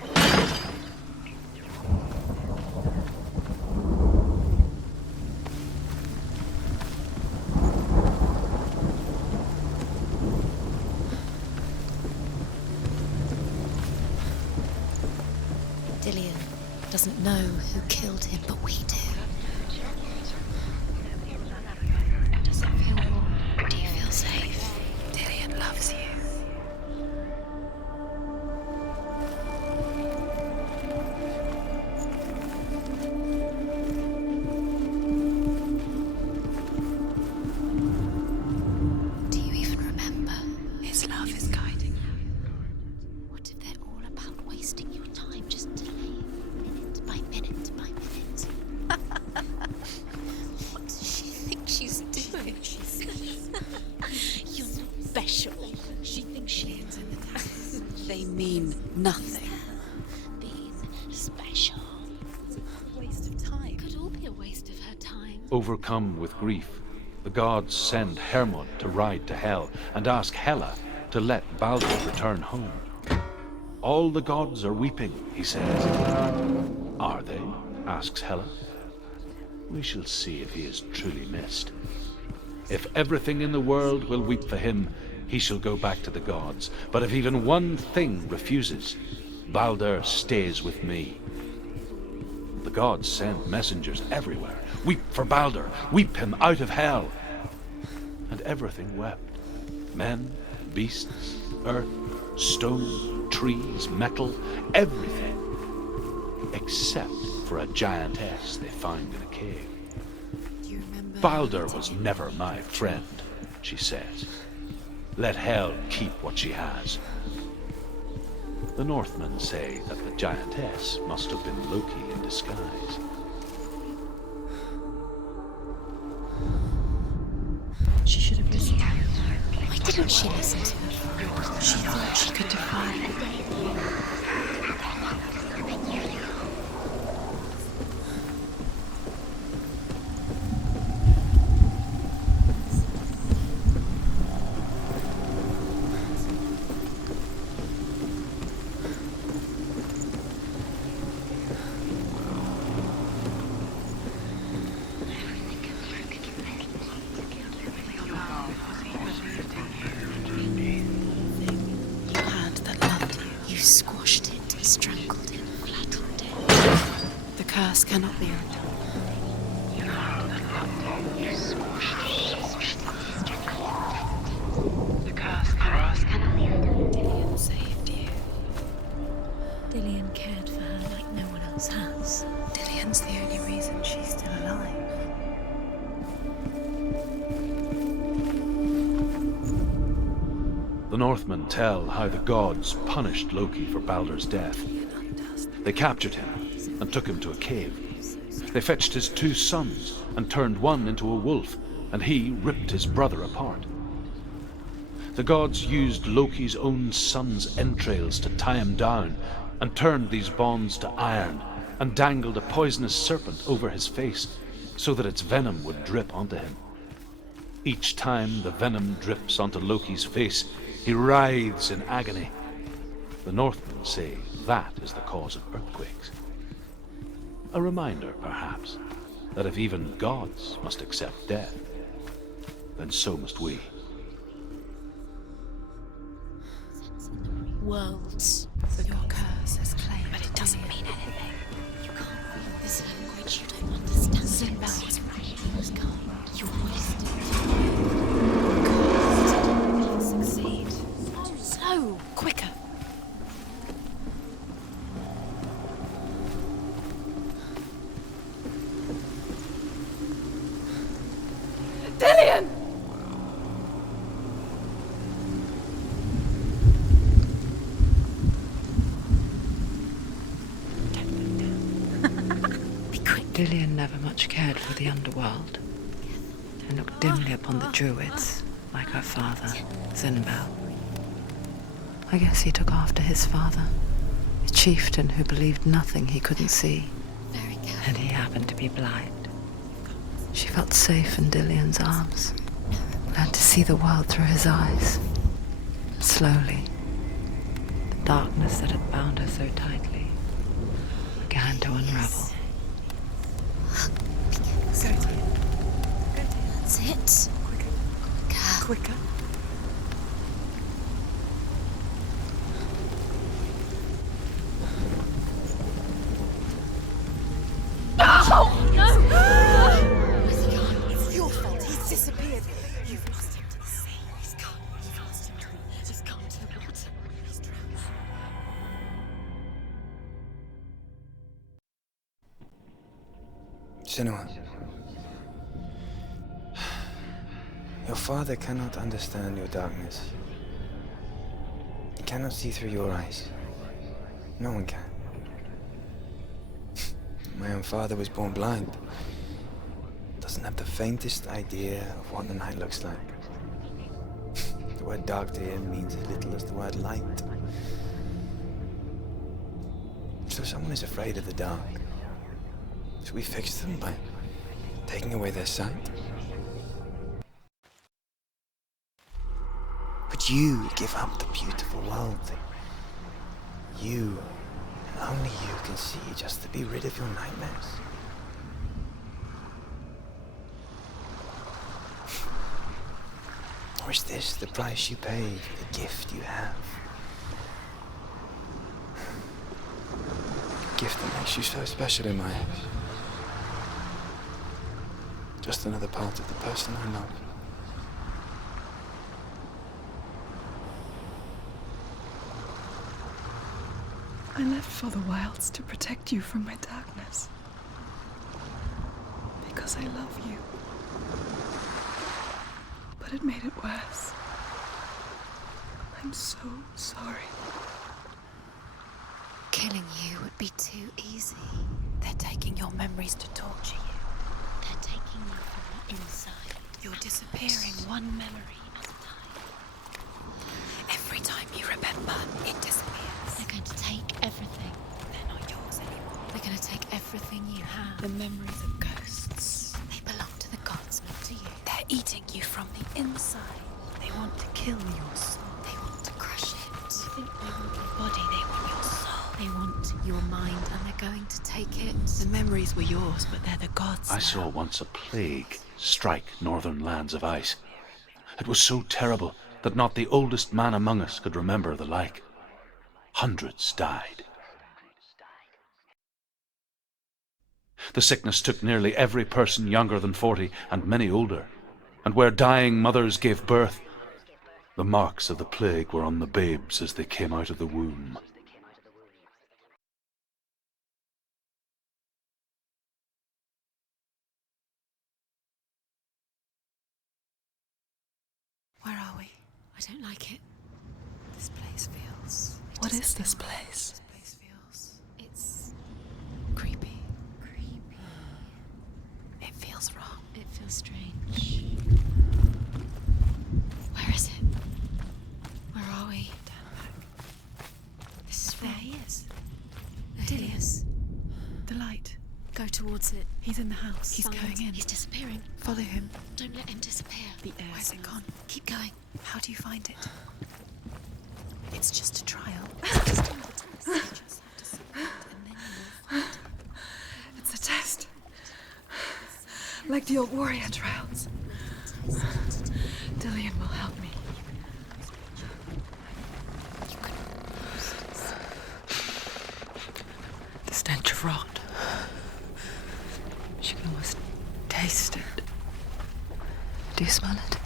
Dillian doesn't know who killed him, but we do. Does it feel warm? Do you feel safe? Dillian loves you. Do you even remember? His love is guiding you. What if they're all about wasting your time, just delaying minute by minute by minute? special. She thinks she's in the tax. They mean nothing. Being special. A waste of time. Could all be a waste of her time. Overcome with grief, the gods send Hermod to ride to Hell and ask Hela to let Baldur return home. All the gods are weeping, he says. Are they? Asks Hela. We shall see if he is truly missed. If everything in the world will weep for him, he shall go back to the gods. But if even one thing refuses, Baldur stays with me. The gods send messengers everywhere. Weep for Baldur, weep him out of Hell. And everything wept. Men, beasts, earth, stone, trees, metal, everything. Except for a giantess they find in a cave. Baldur was never my friend, she says. Let Hell keep what she has. The Northmen say that the giantess must have been Loki in disguise. She should have listened to her. Why didn't she listen to her? She thought she could defy it. Cannot be Dillian saved you. Dillian cared for her like no one else has. Dillian's the only reason she's still alive. The Northmen tell how the gods punished Loki for Baldur's death. They captured him and took him to a cave. They fetched his 2 sons and turned one into a wolf, and he ripped his brother apart. The gods used Loki's own son's entrails to tie him down, and turned these bonds to iron, and dangled a poisonous serpent over his face, so that its venom would drip onto him. Each time the venom drips onto Loki's face, he writhes in agony. The Northmen say that is the cause of earthquakes. A reminder, perhaps, that if even gods must accept death, then so must we. Worlds. Your curse has claimed, but it doesn't mean anything. You can't read this language, you don't understand. Sinbad's right. You wasted. Curse didn't succeed. So, quicker. Dillian! Dillian never much cared for the underworld, and looked dimly upon the Druids, like her father, Zinbel. I guess he took after his father, a chieftain who believed nothing he couldn't see, and he happened to be blind. She felt safe in Dillian's arms, learned to see the world through his eyes. Slowly, the darkness that had bound her so tightly began to unravel. That's it. Quicker. Oh, no! Where's he gone? It's your fault. He's disappeared. You've lost him to the sea. He's gone. You've lost him to the water. He's gone to the water. He's drowned. Senua. Your father cannot understand your darkness. He cannot see through your eyes. No one can. My own father was born blind. Doesn't have the faintest idea of what the night looks like. The word dark to him means as little as the word light. So someone is afraid of the dark. Should we fix them by taking away their sight? Would you give up the beautiful world that you, and only you, can see just to be rid of your nightmares? Or is this the price you pay for the gift you have? A gift that makes you so special in my eyes. Just another part of the person I love. I left for the wilds to protect you from my darkness. Because I love you. But it made it worse. I'm so sorry. Killing you would be too easy. They're taking your memories to torture you. They're taking you from the inside. You're disappearing one memory at a time. Every time you remember, it disappears. They're going to take everything. They're not yours anymore. They're going to take everything you have. The memories of ghosts. They belong to the gods, not to you. They're eating you from the inside. They want to kill your soul. They want to crush it. They think they want your body. They want your soul. They want your mind, and they're going to take it. The memories were yours, but they're the gods' I saw once a plague strike northern lands of ice. It was so terrible that not the oldest man among us could remember the like. Hundreds died. The sickness took nearly every person younger than 40 and many older. And where dying mothers gave birth, the marks of the plague were on the babes as they came out of the womb. Where are we? I don't like it. This place feels... What is this place? This place feels... It's... creepy. Creepy. It feels wrong. It feels strange. Where is it? Where are we? Turn back. This is wrong. There he is. Dilius. The light. Go towards it. He's in the house. He's Find going in. He's disappearing. Follow him. Don't let him disappear. The air. Where's it gone? Keep going. How do you find it? It's just a trial. It's just another test. You just have to submit, and then you will find it. It's a test. Like the old warrior trials. Dillian will help me. The stench of rot. She can almost taste it. Do you smell it?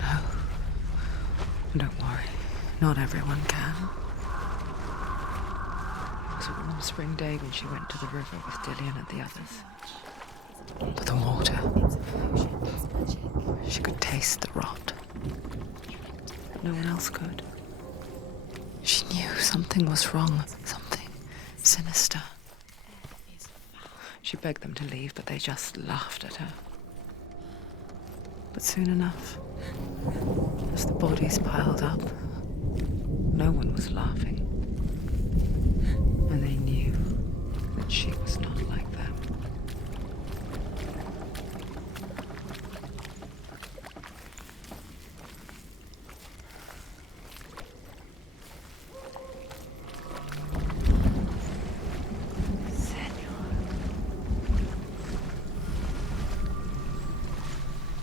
No. Don't worry. Not everyone can. It was a warm spring day when she went to the river with Dillian and the others. But the water. She could taste the rot. No one else could. She knew something was wrong. Something sinister. She begged them to leave, but they just laughed at her. But soon enough, as the bodies piled up, no one was laughing. And they knew that she was not like them.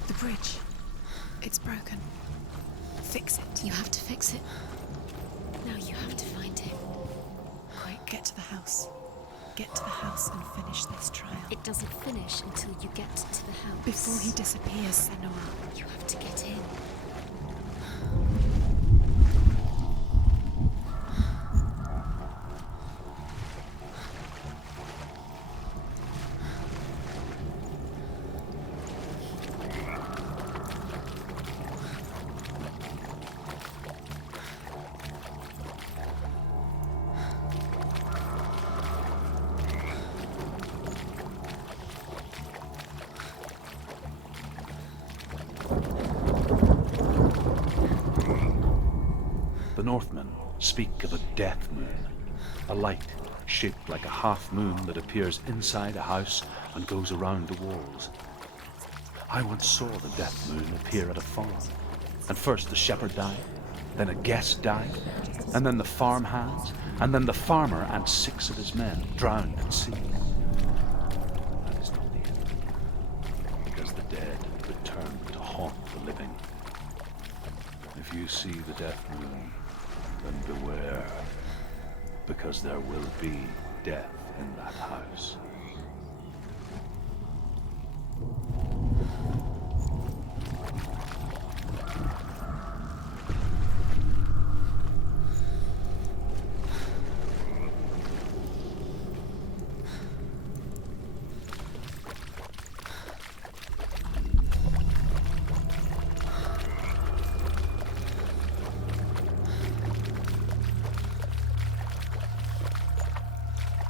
The bridge. It's broken. Fix it. You have to fix it. Now you have to find him. Quick, get to the house. Get to the house and finish this trial. It doesn't finish until you get to the house. Before he disappears, Senua. You have to get in. Northmen speak of a death moon, a light shaped like a half moon that appears inside a house and goes around the walls. I once saw the death moon appear at a farm, and first the shepherd died, then a guest died, and then the farm hands, and then the farmer and 6 of his men drowned at sea. That is not the end, because the dead return to haunt the living. If you see the death moon, then beware, because there will be death in that house.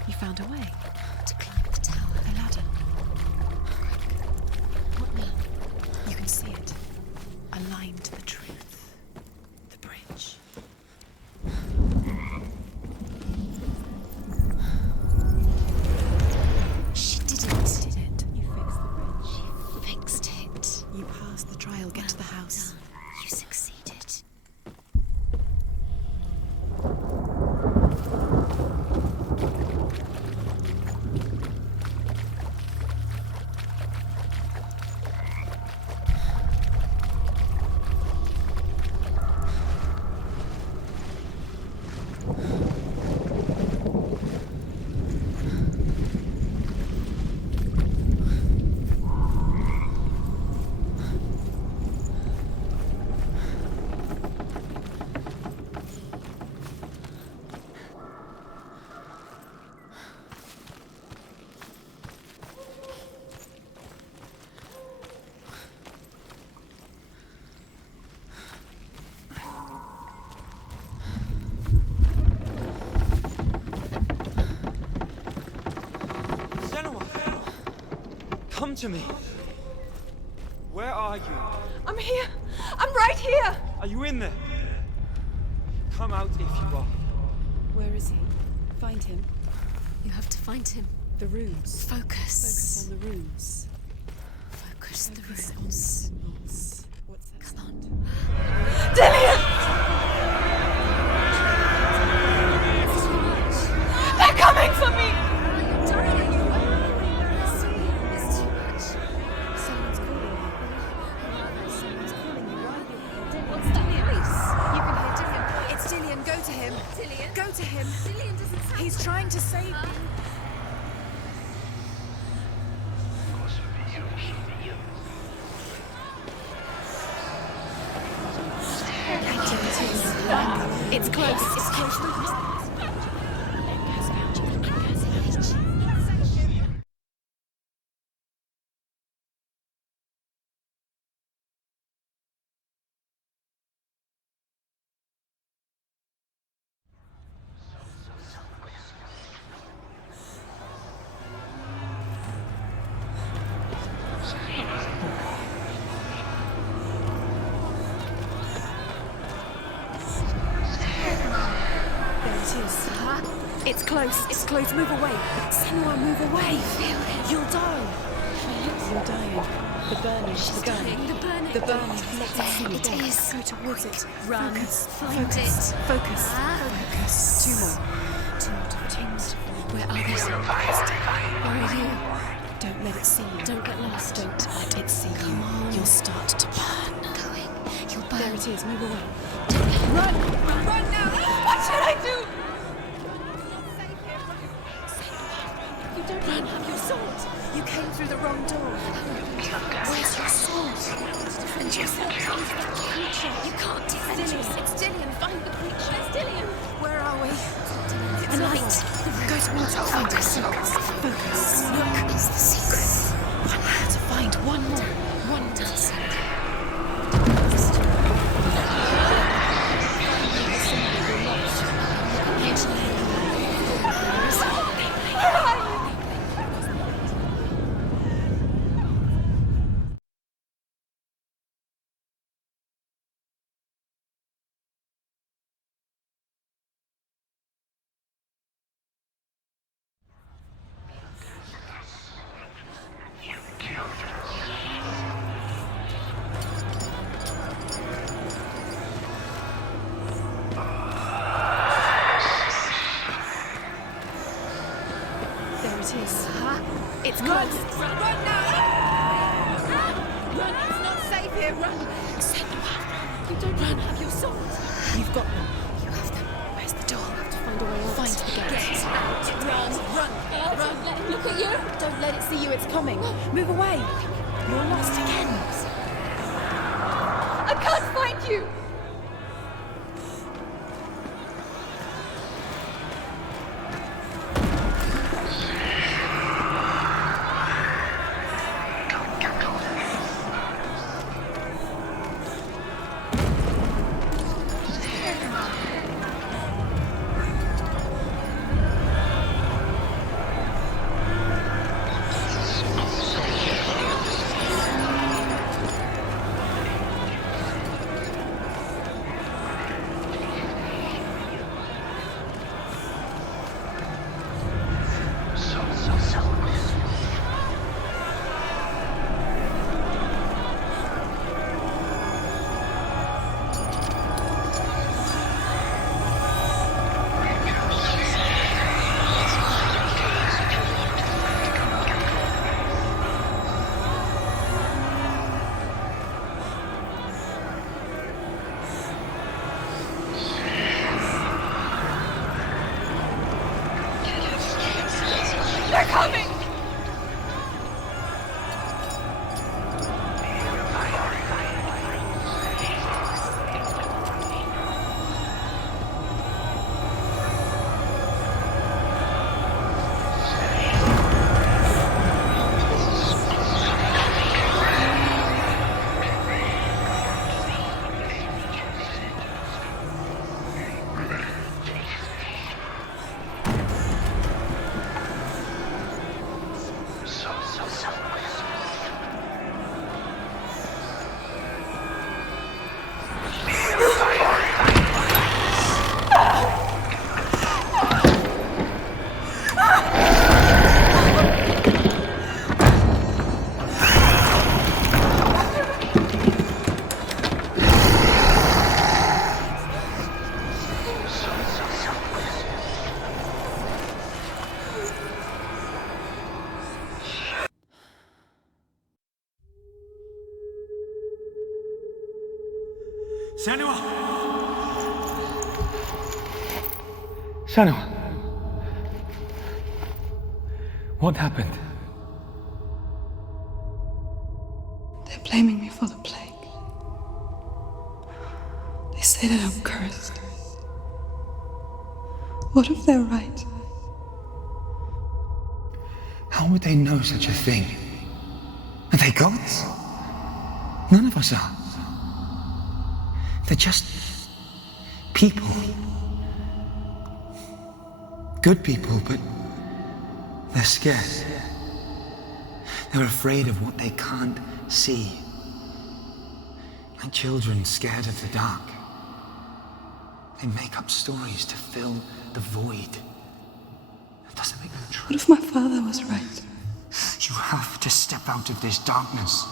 You found a way to climb the tower. A ladder. What now? You can see it. A line to the truth. The bridge. She did it. Did it? You fixed the bridge. She fixed it. You passed the trial. Get to the house. Done. You succeeded. Come to me. Where are you? I'm here. I'm right here. Are you in there? Come out if you are. Where is he? Find him. You have to find him. The runes. Focus. Focus on the runes. Focus the runes. What's that? Come on. Dillian! They're coming for me! Go to him. Dillian doesn't sound. He's trying to save you. It's close. It's close. It's close. It's close. Move away. Senua, move away. You'll die. You're dying. The burning. The gun. The burning. The burning. Let it see you. It is. Go towards it. Run. Find it. Focus. Focus. 2 more. 2 more to change. Where are they? Where are you? Don't let it see you. Don't get lost. Don't let it see you. You'll start to burn. Going. You'll burn. There it is. Move away. Run! Run now! What should I do? You don't even have your sword. You came through the wrong door. Where's your sword? Defend yourself. You can't defend yourself. It's Dillian. Find the preacher. It's Dillian. Where are we? The light. Go towards it. Focus. Focus. Look. It's the secret. One more to find. One more. One more. here, run! Senua, you don't run, have your sword. You've got them. You have them. Where's the door? I have to find a way out. Find the gate. Get out. Run. Don't let it look at you. Don't let it see you, it's coming. Move away. You're lost again. I can't find you! They're coming! Senua! Senua! What happened? They're blaming me for the plague. They say that I'm cursed. What if they're right? How would they know such a thing? Are they gods? None of us are. They're just people. Good people, but they're scared. They're afraid of what they can't see. Like children scared of the dark. They make up stories to fill the void. That doesn't make them true. What if my father was right? You have to step out of this darkness.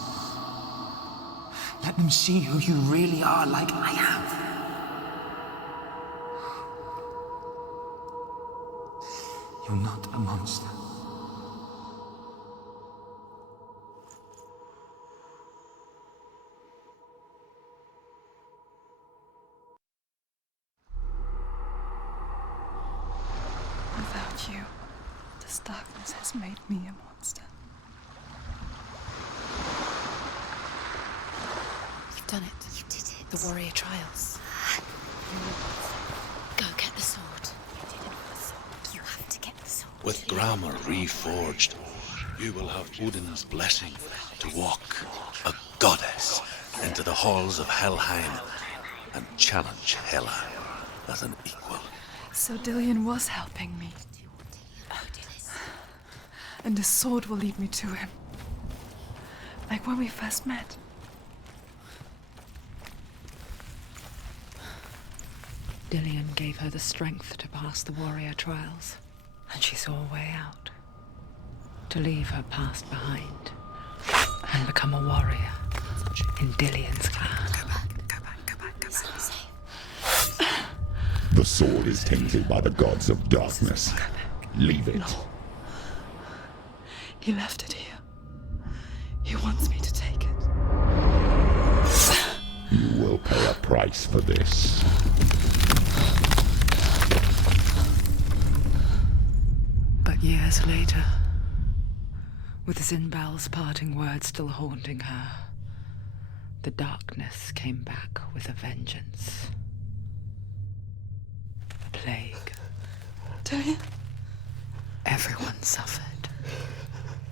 Let them see who you really are, like I have. You're not a monster. Without you, this darkness has made me a monster. You've done it. You did it. The warrior trials. Go get the sword. You did it with the sword. You have to get the sword. With grammar reforged, you will have Odin's blessing to walk, a goddess, into the halls of Helheim and challenge Hela as an equal. So Dillion was helping me. And the sword will lead me to him. Like when we first met. Dillion gave her the strength to pass the warrior trials, and she saw a way out. To leave her past behind, and become a warrior in Dillion's clan. Go back. It's not safe. The sword is tainted by the gods of darkness. Leave it. No. He left it here. He wants me to take it. You will pay a price for this. But years later, with Zinbal's parting words still haunting her, the darkness came back with a vengeance. A plague. Tyrion? Everyone suffered.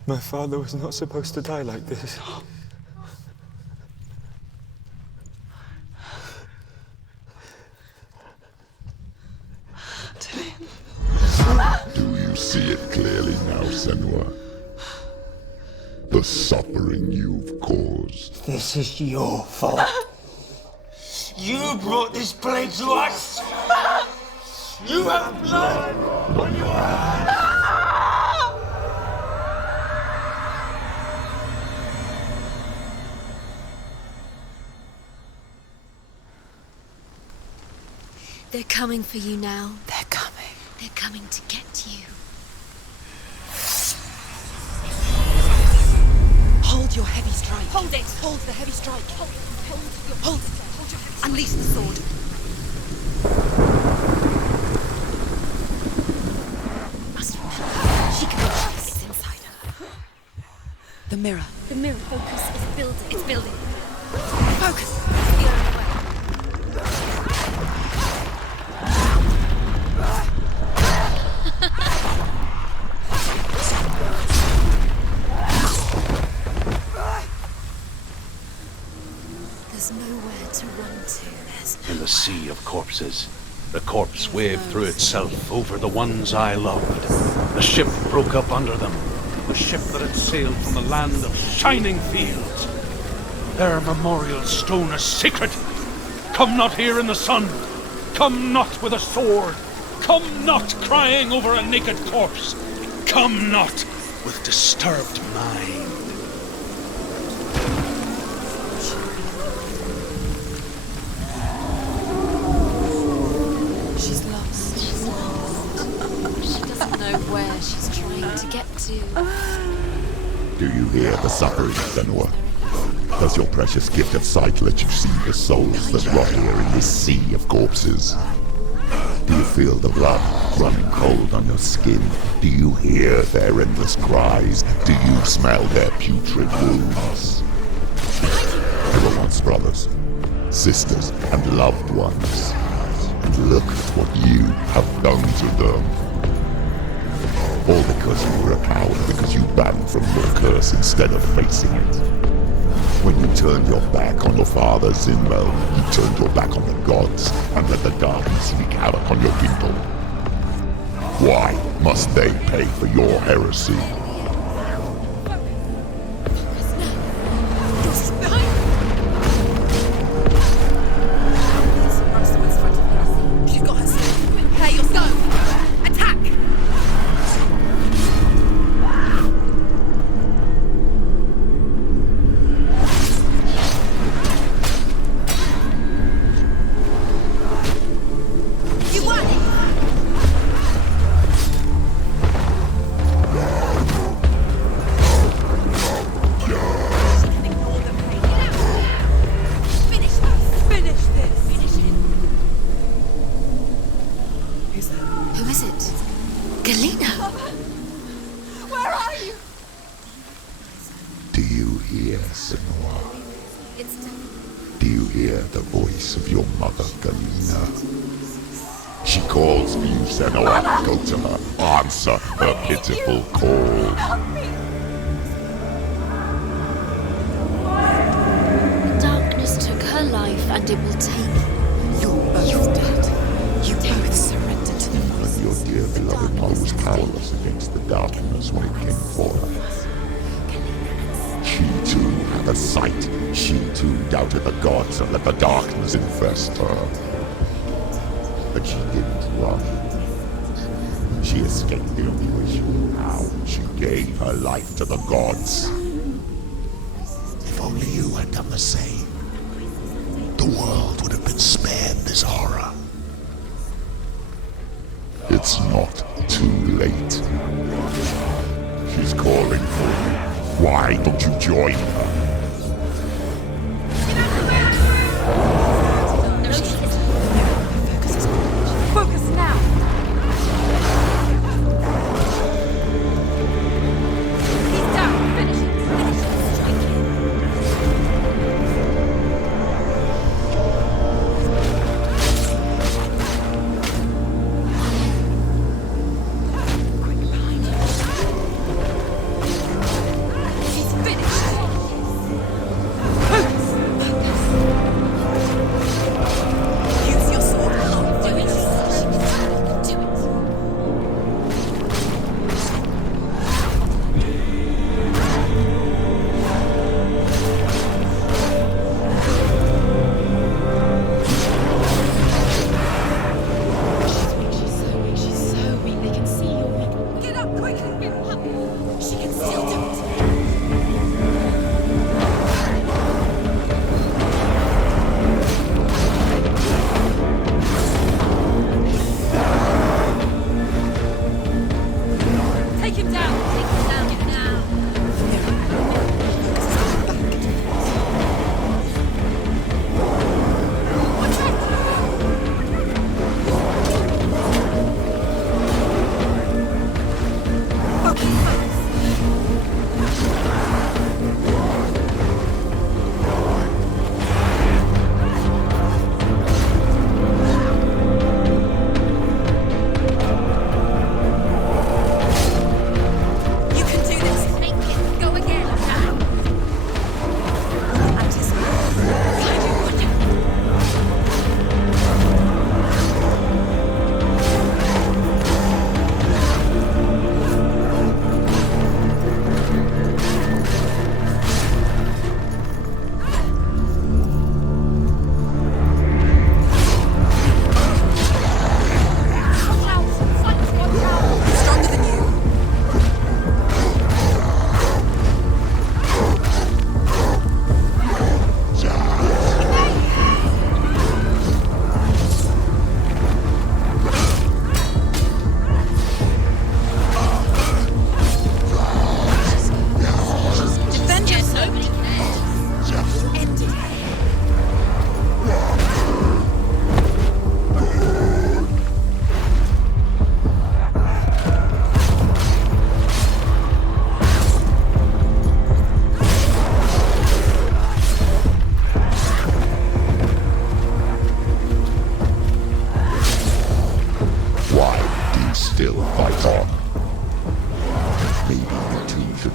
My father was not supposed to die like this. Do you see it clearly now, Senua? The suffering you've caused. This is your fault. You brought this plague to us! You have blood on your hands! They're coming for you now. They're coming. They're coming to get you. Hold your heavy strike. Hold it! Hold the heavy strike. Hold it! Hold your heavy strike. Unleash the sword. Must remember, she can reach this. It's inside her. The mirror. The mirror focus is building. It's building. Focus. It's the only way. There's nowhere to run to. In the sea of corpses, the corpse waved through itself over the ones I loved. The ship broke up under them, the ship that had sailed from the land of shining fields. Their memorial stone is sacred. Come not here in the sun. Come not with a sword. Come not crying over a naked corpse. Come not with disturbed mind. She's lost. She's lost. She doesn't know where she's trying to get to. Do you hear the suffering, Senua? Does your precious gift of sight let you see the souls that rot here in this sea of corpses? Do you feel the blood running cold on your skin? Do you hear their endless cries? Do you smell their putrid wounds? They were once brothers, sisters, and loved ones. And look at what you have done to them. All because you were a coward, because you ran from your curse instead of facing it. When you turned your back on your father, Zinbel, you turned your back on the gods, and let the darkness wreak havoc on your people. Why must they pay for your heresy? She's got her sword. Prepare your stone. Attack! You won! Who is it? Galena! Where are you? Do you hear, Senua? It's Do you hear the voice of your mother, Galena? She calls for you, Senua. Go to her. Answer her pitiful call. Darkness took her life, and it will take you dead. You both surrendered to the voice. And your dear beloved mother was powerless against the darkness when it came for her. She too had a sight. She too doubted the gods and let the darkness infest her. But she didn't run. She escaped the only way she knew how. She gave her life to the gods. If only you had done the same, the world would have been spared this horror. It's not too late. She's calling for you. Why don't you join her?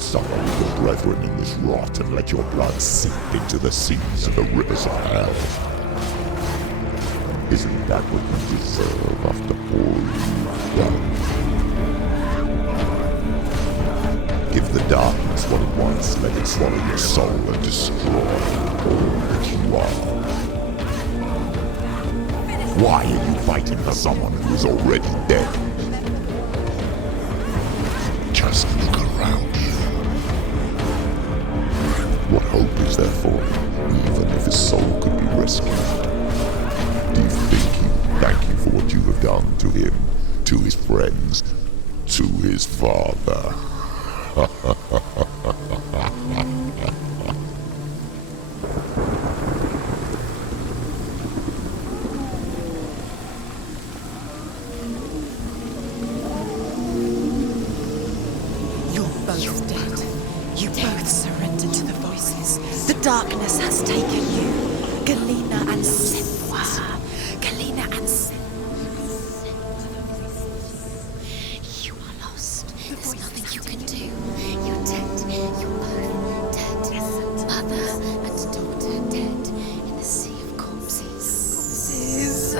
suffer with your brethren in this rot and let your blood sink into the seas of the rivers of hell. Isn't that what you deserve after all you've done? Give the darkness what it wants, let it swallow your soul and destroy all that you are. Why are you fighting for someone who is already dead? Just look around you. What hope is there for him, even if his soul could be rescued? Do you think he will thank you for what you have done to him, to his friends, to his father? Darkness has taken you. Galena and Senua. Galena and Senua. You are lost. There's nothing you can do. You're dead. You're both dead. Mother and daughter dead in the sea of corpses.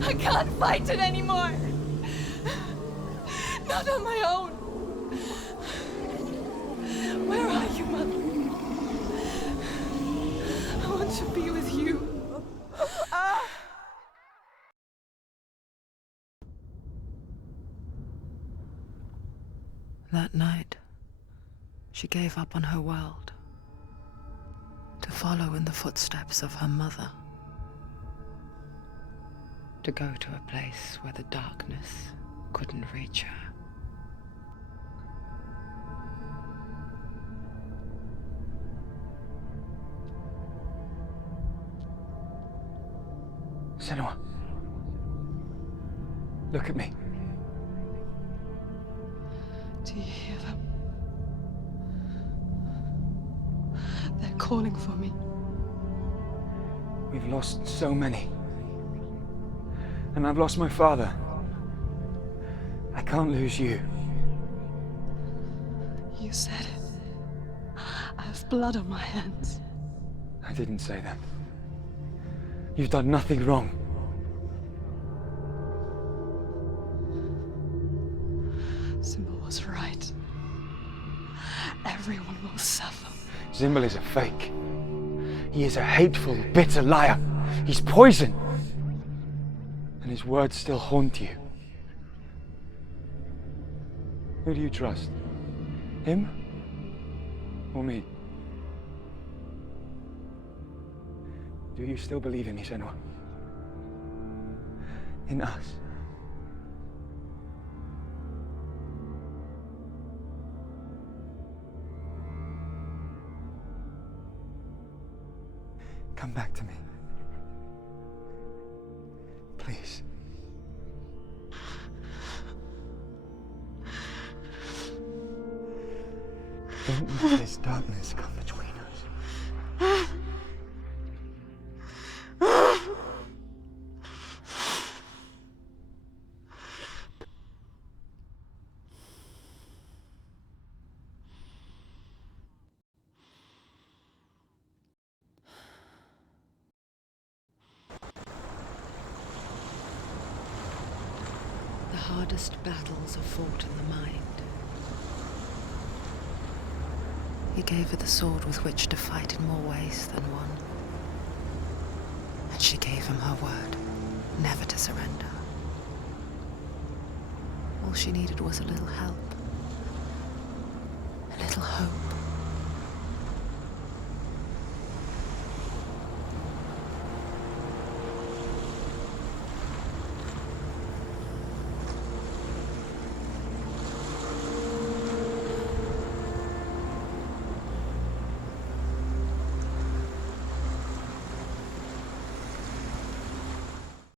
I can't fight it anymore. Not on my own. Where are you, Mother? I want to be with you. That night, she gave up on her world to follow in the footsteps of her mother. To go to a place where the darkness couldn't reach her. Senua, look at me. Do you hear them? They're calling for me. We've lost so many. And I've lost my father. I can't lose you. You said it. I have blood on my hands. I didn't say that. You've done nothing wrong. Symbol was right. Everyone will suffer. Symbol is a fake. He is a hateful, bitter liar. He's poison. And his words still haunt you. Who do you trust? Him? Or me? Do you still believe in me, Senua? In us? Come back to me. Please. Don't let this darkness come between us. The hardest battles are fought in the mind. He gave her the sword with which to fight in more ways than one. And she gave him her word, never to surrender. All she needed was a little help, a little hope.